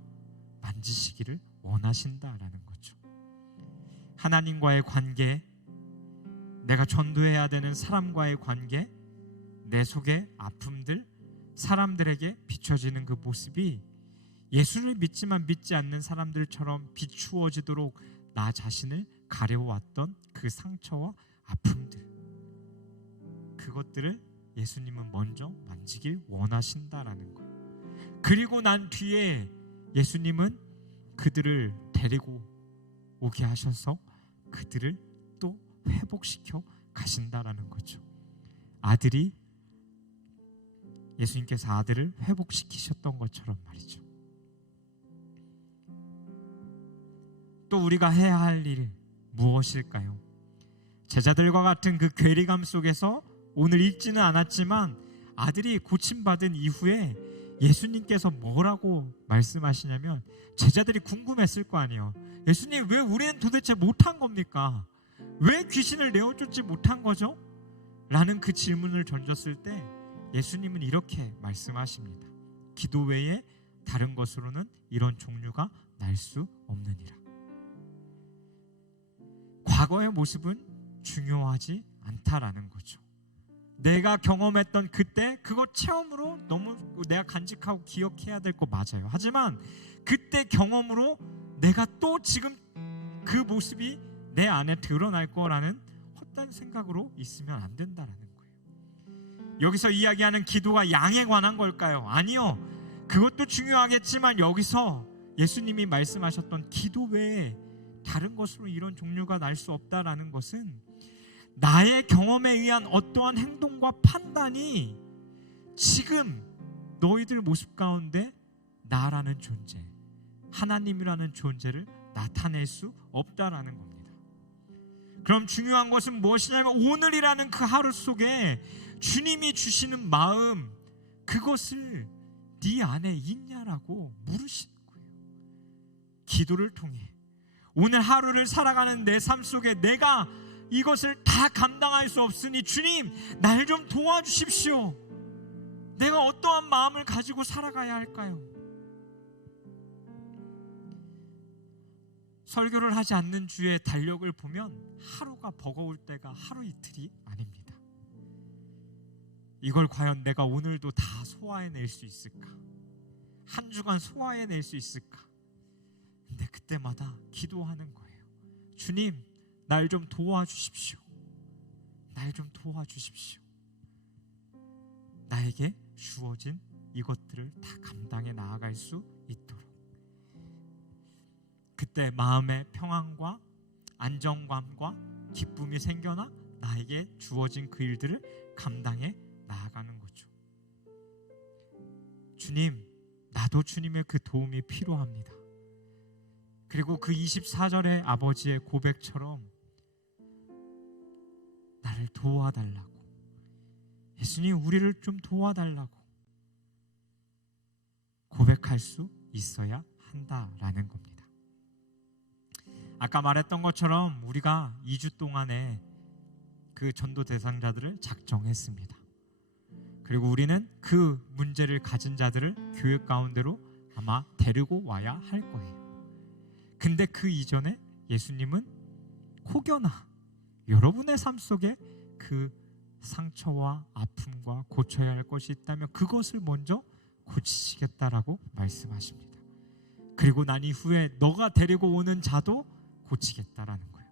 만지시기를 원하신다라는 거죠. 하나님과의 관계, 내가 전도해야 되는 사람과의 관계, 내 속의 아픔들, 사람들에게 비춰지는 그 모습이 예수를 믿지만 믿지 않는 사람들처럼 비추어지도록 나 자신을 가려왔던 그 상처와 아픔들, 그것들을 예수님은 먼저 만지길 원하신다라는 거예요. 그리고 난 뒤에 예수님은 그들을 데리고 오게 하셔서 그들을 또 회복시켜 가신다라는 거죠. 아들이, 예수님께서 아들을 회복시키셨던 것처럼 말이죠. 또 우리가 해야 할 일 무엇일까요? 제자들과 같은 그 괴리감 속에서 오늘 읽지는 않았지만 아들이 고침받은 이후에 예수님께서 뭐라고 말씀하시냐면, 제자들이 궁금했을 거 아니에요. 예수님, 왜 우리는 도대체 못한 겁니까? 왜 귀신을 내어쫓지 못한 거죠? 라는 그 질문을 던졌을 때 예수님은 이렇게 말씀하십니다. 기도 외에 다른 것으로는 이런 종류가 날 수 없느니라. 과거의 모습은 중요하지 않다라는 거죠. 내가 경험했던 그때 그거 체험으로 너무 내가 간직하고 기억해야 될 거 맞아요. 하지만 그때 경험으로 내가 또 지금 그 모습이 내 안에 드러날 거라는 없다는 생각으로 있으면 안 된다라는 거예요. 여기서 이야기하는 기도가 양에 관한 걸까요? 아니요. 그것도 중요하겠지만 여기서 예수님이 말씀하셨던 기도 외에 다른 것으로 이런 종류가 날 수 없다라는 것은 나의 경험에 의한 어떠한 행동과 판단이 지금 너희들 모습 가운데 나라는 존재, 하나님이라는 존재를 나타낼 수 없다라는 겁니다. 그럼 중요한 것은 무엇이냐면 오늘이라는 그 하루 속에 주님이 주시는 마음, 그것을 네 안에 있냐라고 물으시는 거예요. 기도를 통해 오늘 하루를 살아가는 내 삶 속에 내가 이것을 다 감당할 수 없으니 주님, 날 좀 도와주십시오. 내가 어떠한 마음을 가지고 살아가야 할까요? 설교를 하지 않는 주의 달력을 보면 하루가 버거울 때가 하루 이틀이 아닙니다. 이걸 과연 내가 오늘도 다 소화해낼 수 있을까? 한 주간 소화해낼 수 있을까? 근데 그때마다 기도하는 거예요. 주님, 날 좀 도와주십시오. 날 좀 도와주십시오. 나에게 주어진 이것들을 다 감당해 나아갈 수 있도록. 그때 마음의 평안과 안정감과 기쁨이 생겨나 나에게 주어진 그 일들을 감당해 나아가는 거죠. 주님, 나도 주님의 그 도움이 필요합니다. 그리고 그 24절의 아버지의 고백처럼 나를 도와달라고, 예수님 우리를 좀 도와달라고 고백할 수 있어야 한다라는 겁니다. 아까 말했던 것처럼 우리가 2주 동안에 그 전도 대상자들을 작정했습니다. 그리고 우리는 그 문제를 가진 자들을 교회 가운데로 아마 데리고 와야 할 거예요. 근데 그 이전에 예수님은 혹여나 여러분의 삶 속에 그 상처와 아픔과 고쳐야 할 것이 있다면 그것을 먼저 고치시겠다라고 말씀하십니다. 그리고 난 이후에 너가 데리고 오는 자도 고치겠다라는 거예요.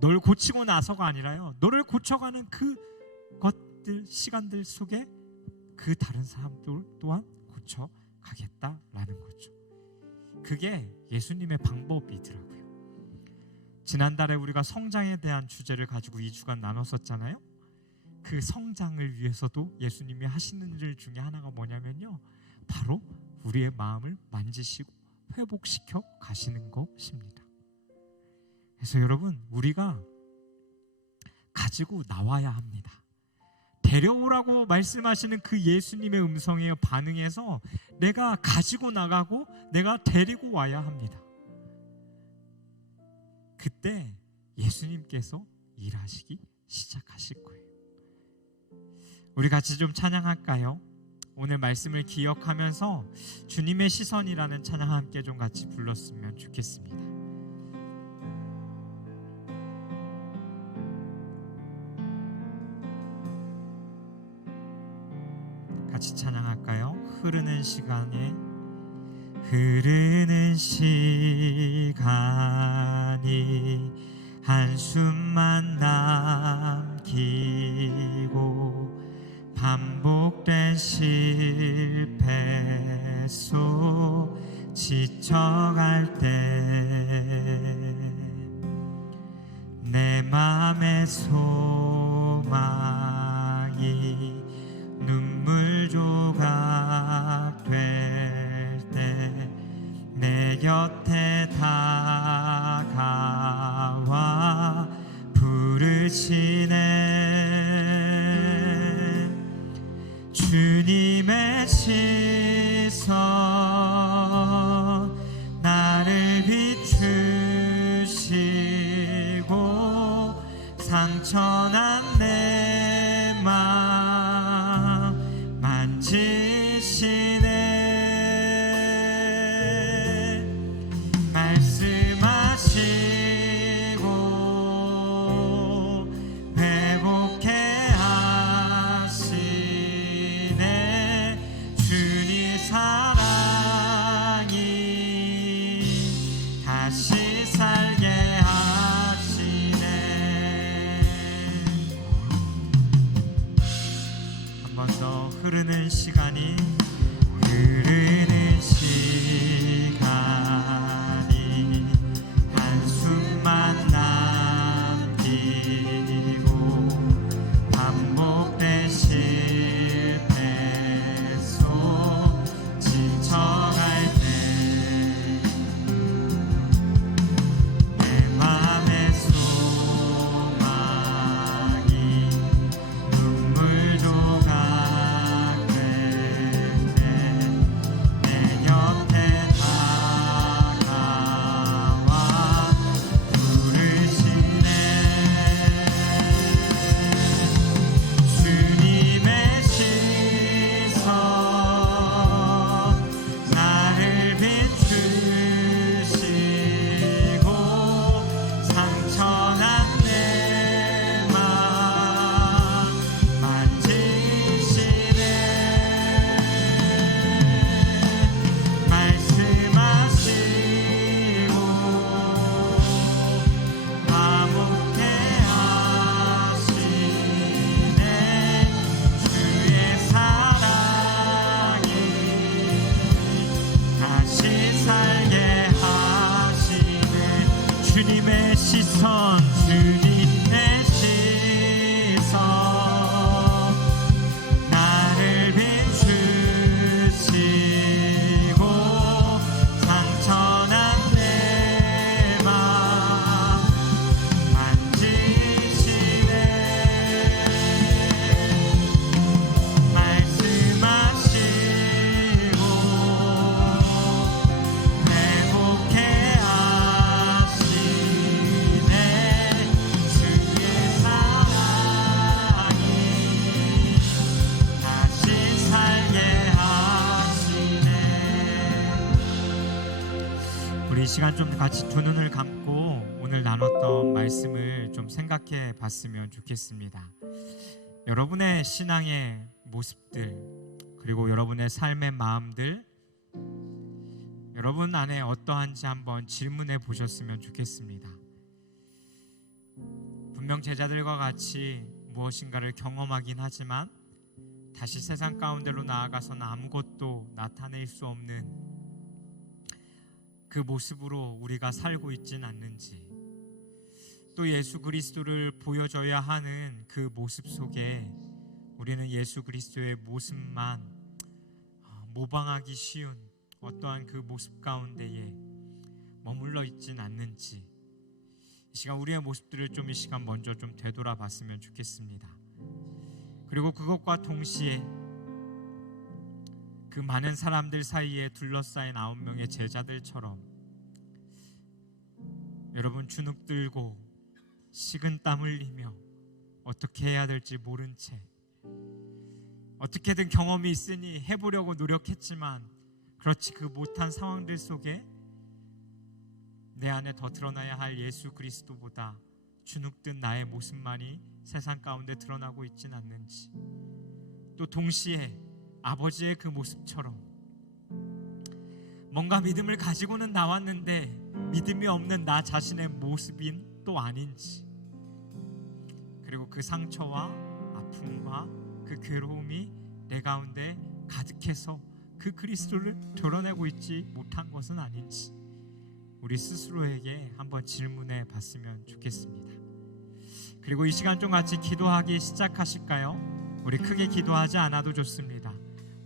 널 고치고 나서가 아니라요, 너를 고쳐가는 그 것들, 시간들 속에 그 다른 사람들 또한 고쳐가겠다라는 거죠. 그게 예수님의 방법이더라고요. 지난달에 우리가 성장에 대한 주제를 가지고 2주간 나눴었잖아요. 그 성장을 위해서도 예수님이 하시는 일 중에 하나가 뭐냐면요, 바로 우리의 마음을 만지시고 회복시켜 가시는 것입니다. 그래서 여러분, 우리가 가지고 나와야 합니다. 데려오라고 말씀하시는 그 예수님의 음성에 반응해서 내가 가지고 나가고 내가 데리고 와야 합니다. 그때 예수님께서 일하시기 시작하실 거예요. 우리 같이 좀 찬양할까요? 오늘 말씀을 기억하면서 주님의 시선이라는 찬양 함께 좀 같이 불렀으면 좋겠습니다. 같이 찬양할까요? 흐르는 시간이 한숨만 남기고 반복된 실패 속 지쳐갈 때 내 맘의 소망이 눈물 조각 될 때 내 곁에 다가와 부르시네. 주님의 시선 나를 비추시고 상처난 내 맘 만지시네. 말씀하시고 회복해 하시네. 주님 사랑이 다시 살게 하시네. 흐르는 시간이 한숨만 남기고 반복된 실패 속 지쳐갈 때 내 맘의 소망이 눈물 조각 될때 내 옆에 다가와 부르시네. 주님의 시선 나를 비추시고 상처난 내 맘 만지시네. 말씀하시고 화목케 하시네. 주의 사랑이 다시 살게 하시네. 주님의 시선 주님의 시선 나를 비추시고 상처난 내 맘 만지시네. 말씀하시고 회복케 하시네. 주의 사랑이 다시 살게 하시네. 우리 이 시간 좀 같이 두 눈을 감고 오늘 나눴던 말씀을 좀 생각해 봤으면 좋겠습니다. 여러분의 신앙의 모습들 그리고 여러분의 삶의 마음들 여러분 안에 어떠한지 한번 질문해 보셨으면 좋겠습니다. 분명 제자들과 같이 무엇인가를 경험하긴 하지만 다시 세상 가운데로 나아가서는 아무것도 나타낼 수 없는 그 모습으로 우리가 살고 있진 않는지, 또 예수 그리스도를 보여줘야 하는 그 모습 속에 우리는 예수 그리스도의 모습만 모방하기 쉬운 어떠한 그 모습 가운데에 머물러 있진 않는지, 이 시간 우리의 모습들을 좀 이 시간 먼저 좀 되돌아봤으면 좋겠습니다. 그리고 그것과 동시에 그 많은 사람들 사이에 둘러싸인 9명의 제자들처럼 여러분 주눅 들고 식은 땀 흘리며 어떻게 해야 될지 모른 채 어떻게든 경험이 있으니 해보려고 노력했지만 그렇지 그 못한 상황들 속에 내 안에 더 드러나야 할 예수 그리스도보다 주눅든 나의 모습만이 세상 가운데 드러나고 있진 않는지, 또 동시에 아버지의 그 모습처럼 뭔가 믿음을 가지고는 나왔는데 믿음이 없는 나 자신의 모습인 또 아닌지, 그리고 그 상처와 아픔과 그 괴로움이 내 가운데 가득해서 그 그리스도를 드러내고 있지 못한 것은 아닌지 우리 스스로에게 한번 질문해 봤으면 좋겠습니다. 그리고 이 시간 좀 같이 기도하기 시작하실까요? 우리 크게 기도하지 않아도 좋습니다.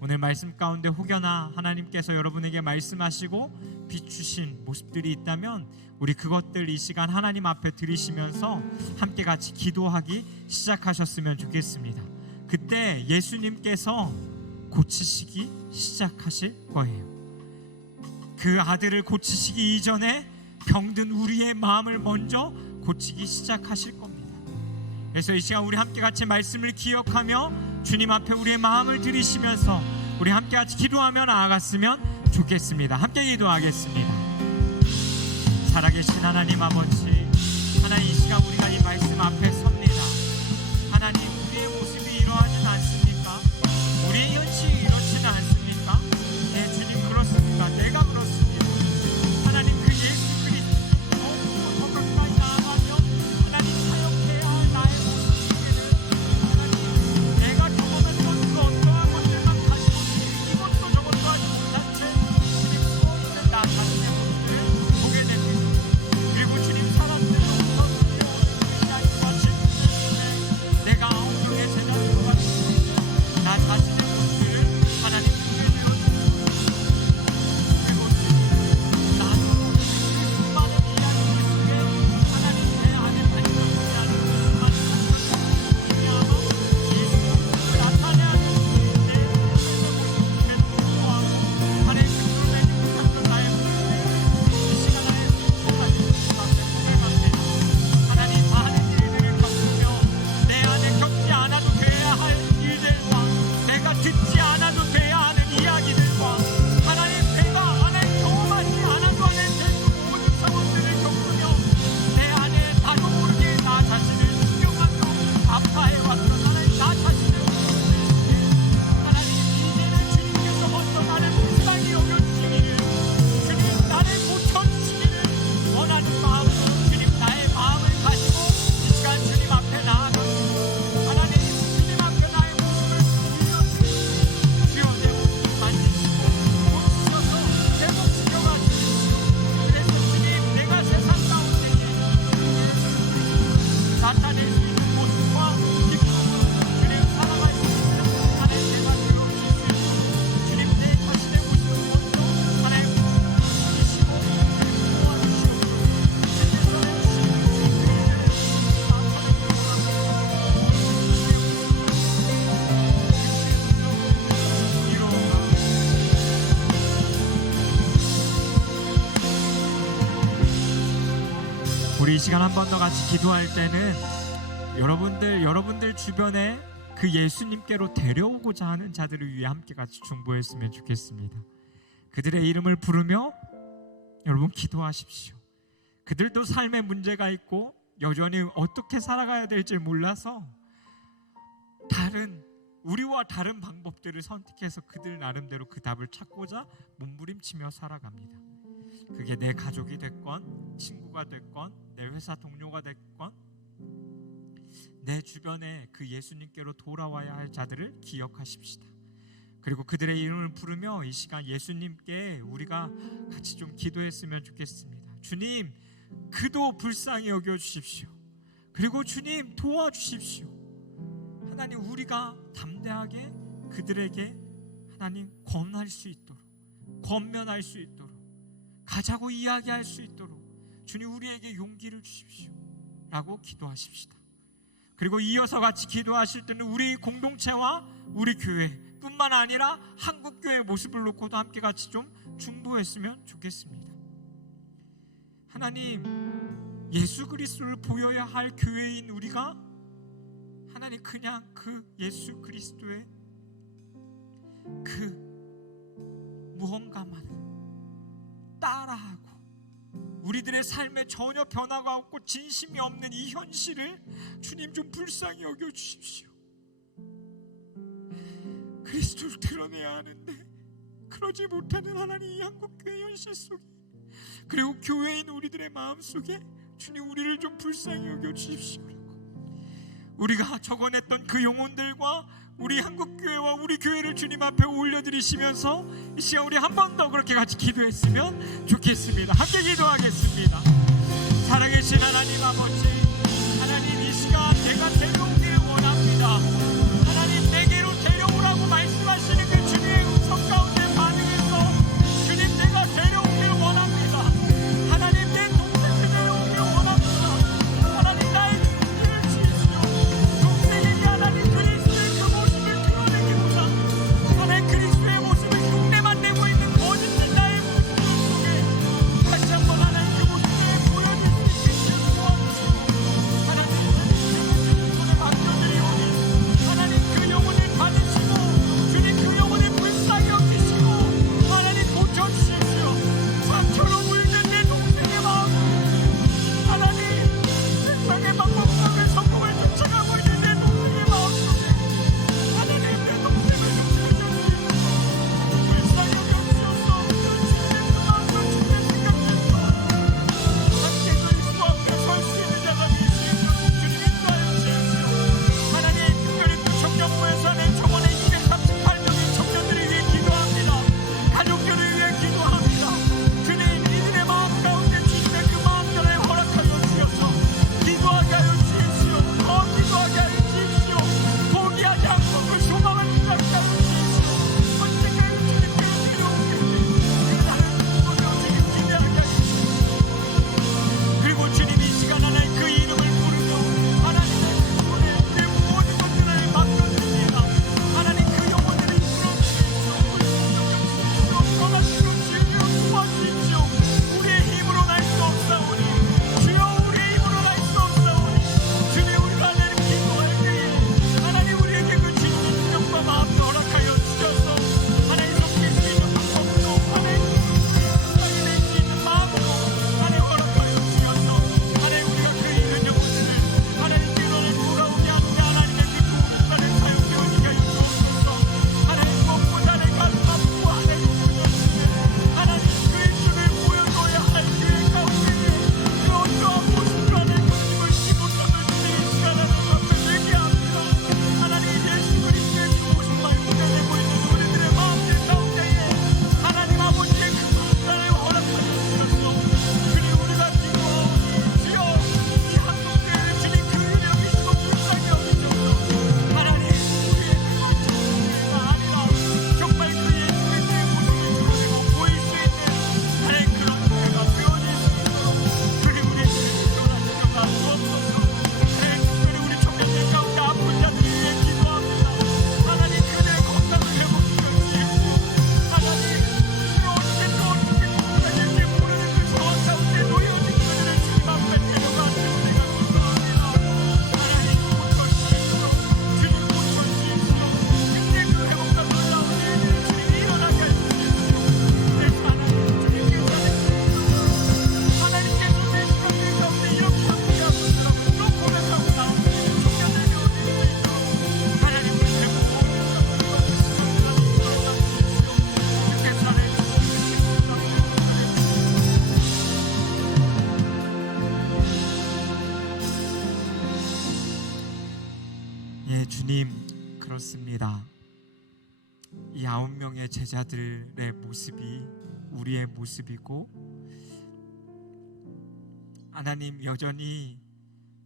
오늘 말씀 가운데 혹여나 하나님께서 여러분에게 말씀하시고 비추신 모습들이 있다면 우리 그것들 이 시간 하나님 앞에 드리시면서 함께 같이 기도하기 시작하셨으면 좋겠습니다. 그때 예수님께서 고치시기 시작하실 거예요. 그 아들을 고치시기 이전에 병든 우리의 마음을 먼저 고치기 시작하실 겁니다. 그래서 이 시간 우리 함께 같이 말씀을 기억하며 주님 앞에 우리의 마음을 드리시면서 우리 함께 같이 기도하며 나아갔으면 좋겠습니다. 함께 기도하겠습니다. 살아계신 하나님 아버지, 하나님 이 시간 우리가 이 말씀 앞에 섭니다. 하나님 우리의 모습이 이러하진 않습니까? 우리의 현실이 이렇지는 않습니까? 네 주님 그렇습니다. 내가 그렇습니다. 하나님 그 예수 그리스도 더 가까이 나아가며 하나님 사역해야 할 나의 모습 속에는 하나님 내가 경험했던 그 어떠한 것들 나타낼 수 있는 모습과 기쁨으로 주님 살아갈 수 있는 하나님 제가 되어주시고 주님 내 자신의 모습을 먼저 하나님 보시고 도와주시고 주께서 내주시는 주님을 우리 이 시간 한 번 더 같이 기도할 때는 여러분들 주변에 그 예수님께로 데려오고자 하는 자들을 위해 함께 같이 중보했으면 좋겠습니다. 그들의 이름을 부르며 여러분 기도하십시오. 그들도 삶에 문제가 있고 여전히 어떻게 살아가야 될지 몰라서 우리와 다른 방법들을 선택해서 그들 나름대로 그 답을 찾고자 몸부림치며 살아갑니다. 그게 내 가족이 됐건 친구가 됐건 내 회사 동료가 됐건 내 주변에 그 예수님께로 돌아와야 할 자들을 기억하십시다. 그리고 그들의 이름을 부르며 이 시간 예수님께 우리가 같이 좀 기도했으면 좋겠습니다. 주님, 그도 불쌍히 여겨주십시오. 그리고 주님 도와주십시오. 하나님, 우리가 담대하게 그들에게 하나님 권할 수 있도록, 권면할 수 있도록, 가자고 이야기할 수 있도록 주님 우리에게 용기를 주십시오 라고 기도하십시다. 그리고 이어서 같이 기도하실 때는 우리 공동체와 우리 교회 뿐만 아니라 한국교회의 모습을 놓고도 함께 같이 좀 중보했으면 좋겠습니다. 하나님, 예수 그리스도를 보여야 할 교회인 우리가 하나님 그냥 그 예수 그리스도의 그 무언가만을 따라하고 우리들의 삶에 전혀 변화가 없고 진심이 없는 이 현실을 주님 좀 불쌍히 여겨주십시오. 그리스도를 드러내야 하는데 그러지 못하는 하나님 이 한국교회 현실 속에, 그리고 교회인 우리들의 마음 속에 주님 우리를 좀 불쌍히 여겨주십시오. 우리가 적어냈던 그 영혼들과 우리 한국교회와 우리 교회를 주님 앞에 올려드리시면서 이 시간 우리 한 번 더 그렇게 같이 기도했으면 좋겠습니다. 함께 기도하겠습니다. 살아계신 하나님 아버지, 하나님 이 시간 내가 데려오기를 원합니다. 하나님 내게로 데려오라고 말씀하시는 그 주님의 음성 가운데 반응해서 주님 내가 데려오기를 원합니다. 하나님 내 동생을 데려오기를 원합니다. 하나님 나의 눈길을 주십시오. 동생에게 하나님 그리스도의 그 모습을 드러내기보다 하나님 그리스도의 모습을 흉내만 내고 있는 거짓된 나의 모습 속에 다시 한번 하나님 그 모습을 보여줄 수 있게 도와주시고 하나님 손에 주님, 그렇습니다. 이 9명의 제자들의 모습이 우리의 모습이고, 하나님 여전히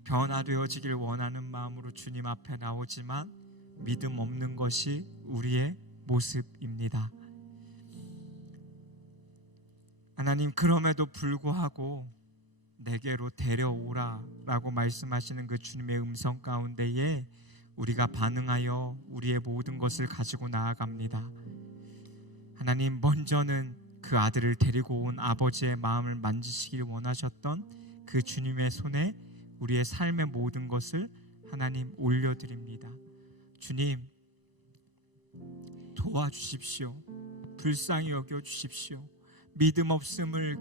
변화되어지길 원하는 마음으로 주님 앞에 나오지만 믿음 없는 것이 우리의 모습입니다. 하나님, 그럼에도 불구하고 내게로 데려오라 라고 말씀하시는 그 주님의 음성 가운데에 우리가 반응하여 우리의 모든 것을 가지고 나아갑니다. 하나님, 먼저는 그 아들을 데리고 온 아버지의 마음을 만지시길 원하셨던 그 주님의 손에 우리의 삶의 모든 것을 하나님 올려드립니다. 주님, 도와주십시오. 불쌍히 여겨주십시오. 믿음 없음을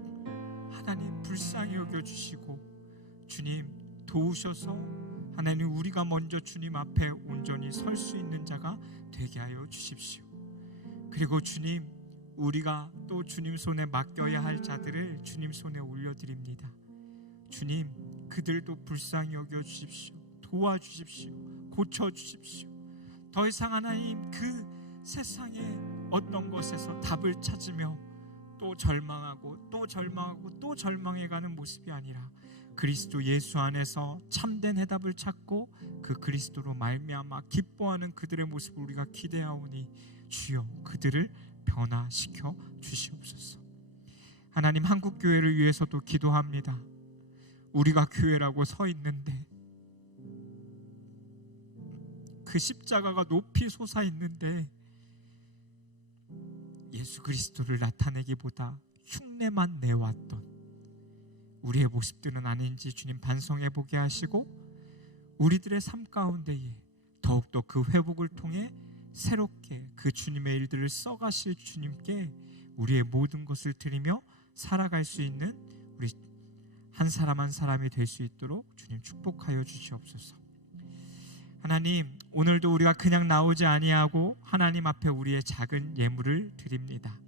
하나님 불쌍히 여겨주시고, 주님 도우셔서 하나님 우리가 먼저 주님 앞에 온전히 설 수 있는 자가 되게 하여 주십시오. 그리고 주님, 우리가 또 주님 손에 맡겨야 할 자들을 주님 손에 올려드립니다. 주님, 그들도 불쌍히 여겨주십시오. 도와주십시오. 고쳐주십시오. 더 이상 하나님 그 세상의 어떤 것에서 답을 찾으며 또 절망하고 또 절망하고 또 절망해가는 모습이 아니라 그리스도 예수 안에서 참된 해답을 찾고 그 그리스도로 말미암아 기뻐하는 그들의 모습을 우리가 기대하오니 주여 그들을 변화시켜 주시옵소서. 하나님, 한국교회를 위해서도 기도합니다. 우리가 교회라고 서 있는데 그 십자가가 높이 솟아 있는데 예수 그리스도를 나타내기보다 흉내만 내왔던 우리의 모습들은 아닌지 주님 반성해 보게 하시고, 우리들의 삶 가운데에 더욱더 그 회복을 통해 새롭게 그 주님의 일들을 써가실 주님께 우리의 모든 것을 드리며 살아갈 수 있는 우리 한 사람 한 사람이 될 수 있도록 주님 축복하여 주시옵소서. 하나님, 오늘도 우리가 그냥 나오지 아니하고 하나님 앞에 우리의 작은 예물을 드립니다.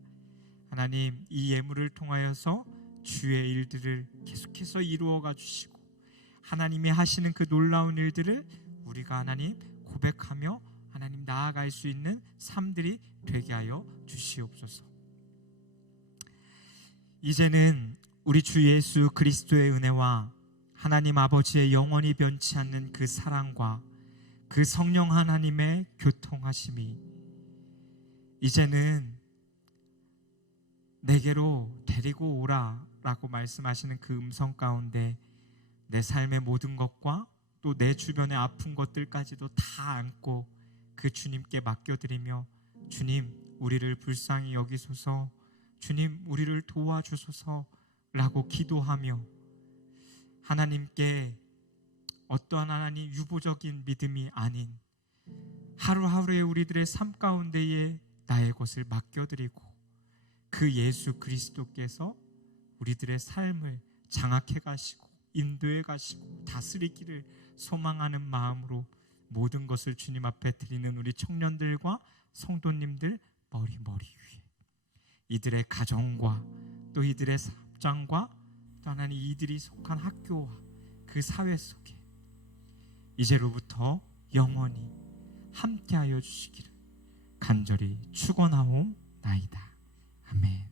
하나님, 이 예물을 통하여서 주의 일들을 계속해서 이루어가 주시고 하나님이 하시는 그 놀라운 일들을 우리가 하나님 고백하며 하나님 나아갈 수 있는 삶들이 되게 하여 주시옵소서. 이제는 우리 주 예수 그리스도의 은혜와 하나님 아버지의 영원히 변치 않는 그 사랑과 그 성령 하나님의 교통하심이 이제는 내게로 데리고 오라 라고 말씀하시는 그 음성 가운데 내 삶의 모든 것과 또 내 주변의 아픈 것들까지도 다 안고 그 주님께 맡겨드리며, 주님 우리를 불쌍히 여기소서, 주님 우리를 도와주소서 라고 기도하며 하나님께 어떠한 하나님 유보적인 믿음이 아닌 하루하루의 우리들의 삶 가운데에 나의 것을 맡겨드리고 그 예수 그리스도께서 우리들의 삶을 장악해 가시고 인도해 가시고 다스리기를 소망하는 마음으로 모든 것을 주님 앞에 드리는 우리 청년들과 성도님들 머리 위에, 이들의 가정과 또 이들의 사장과 또 하나님 이들이 속한 학교와 그 사회 속에 이제로부터 영원히 함께하여 주시기를 간절히 축원하옵나이다. 아멘.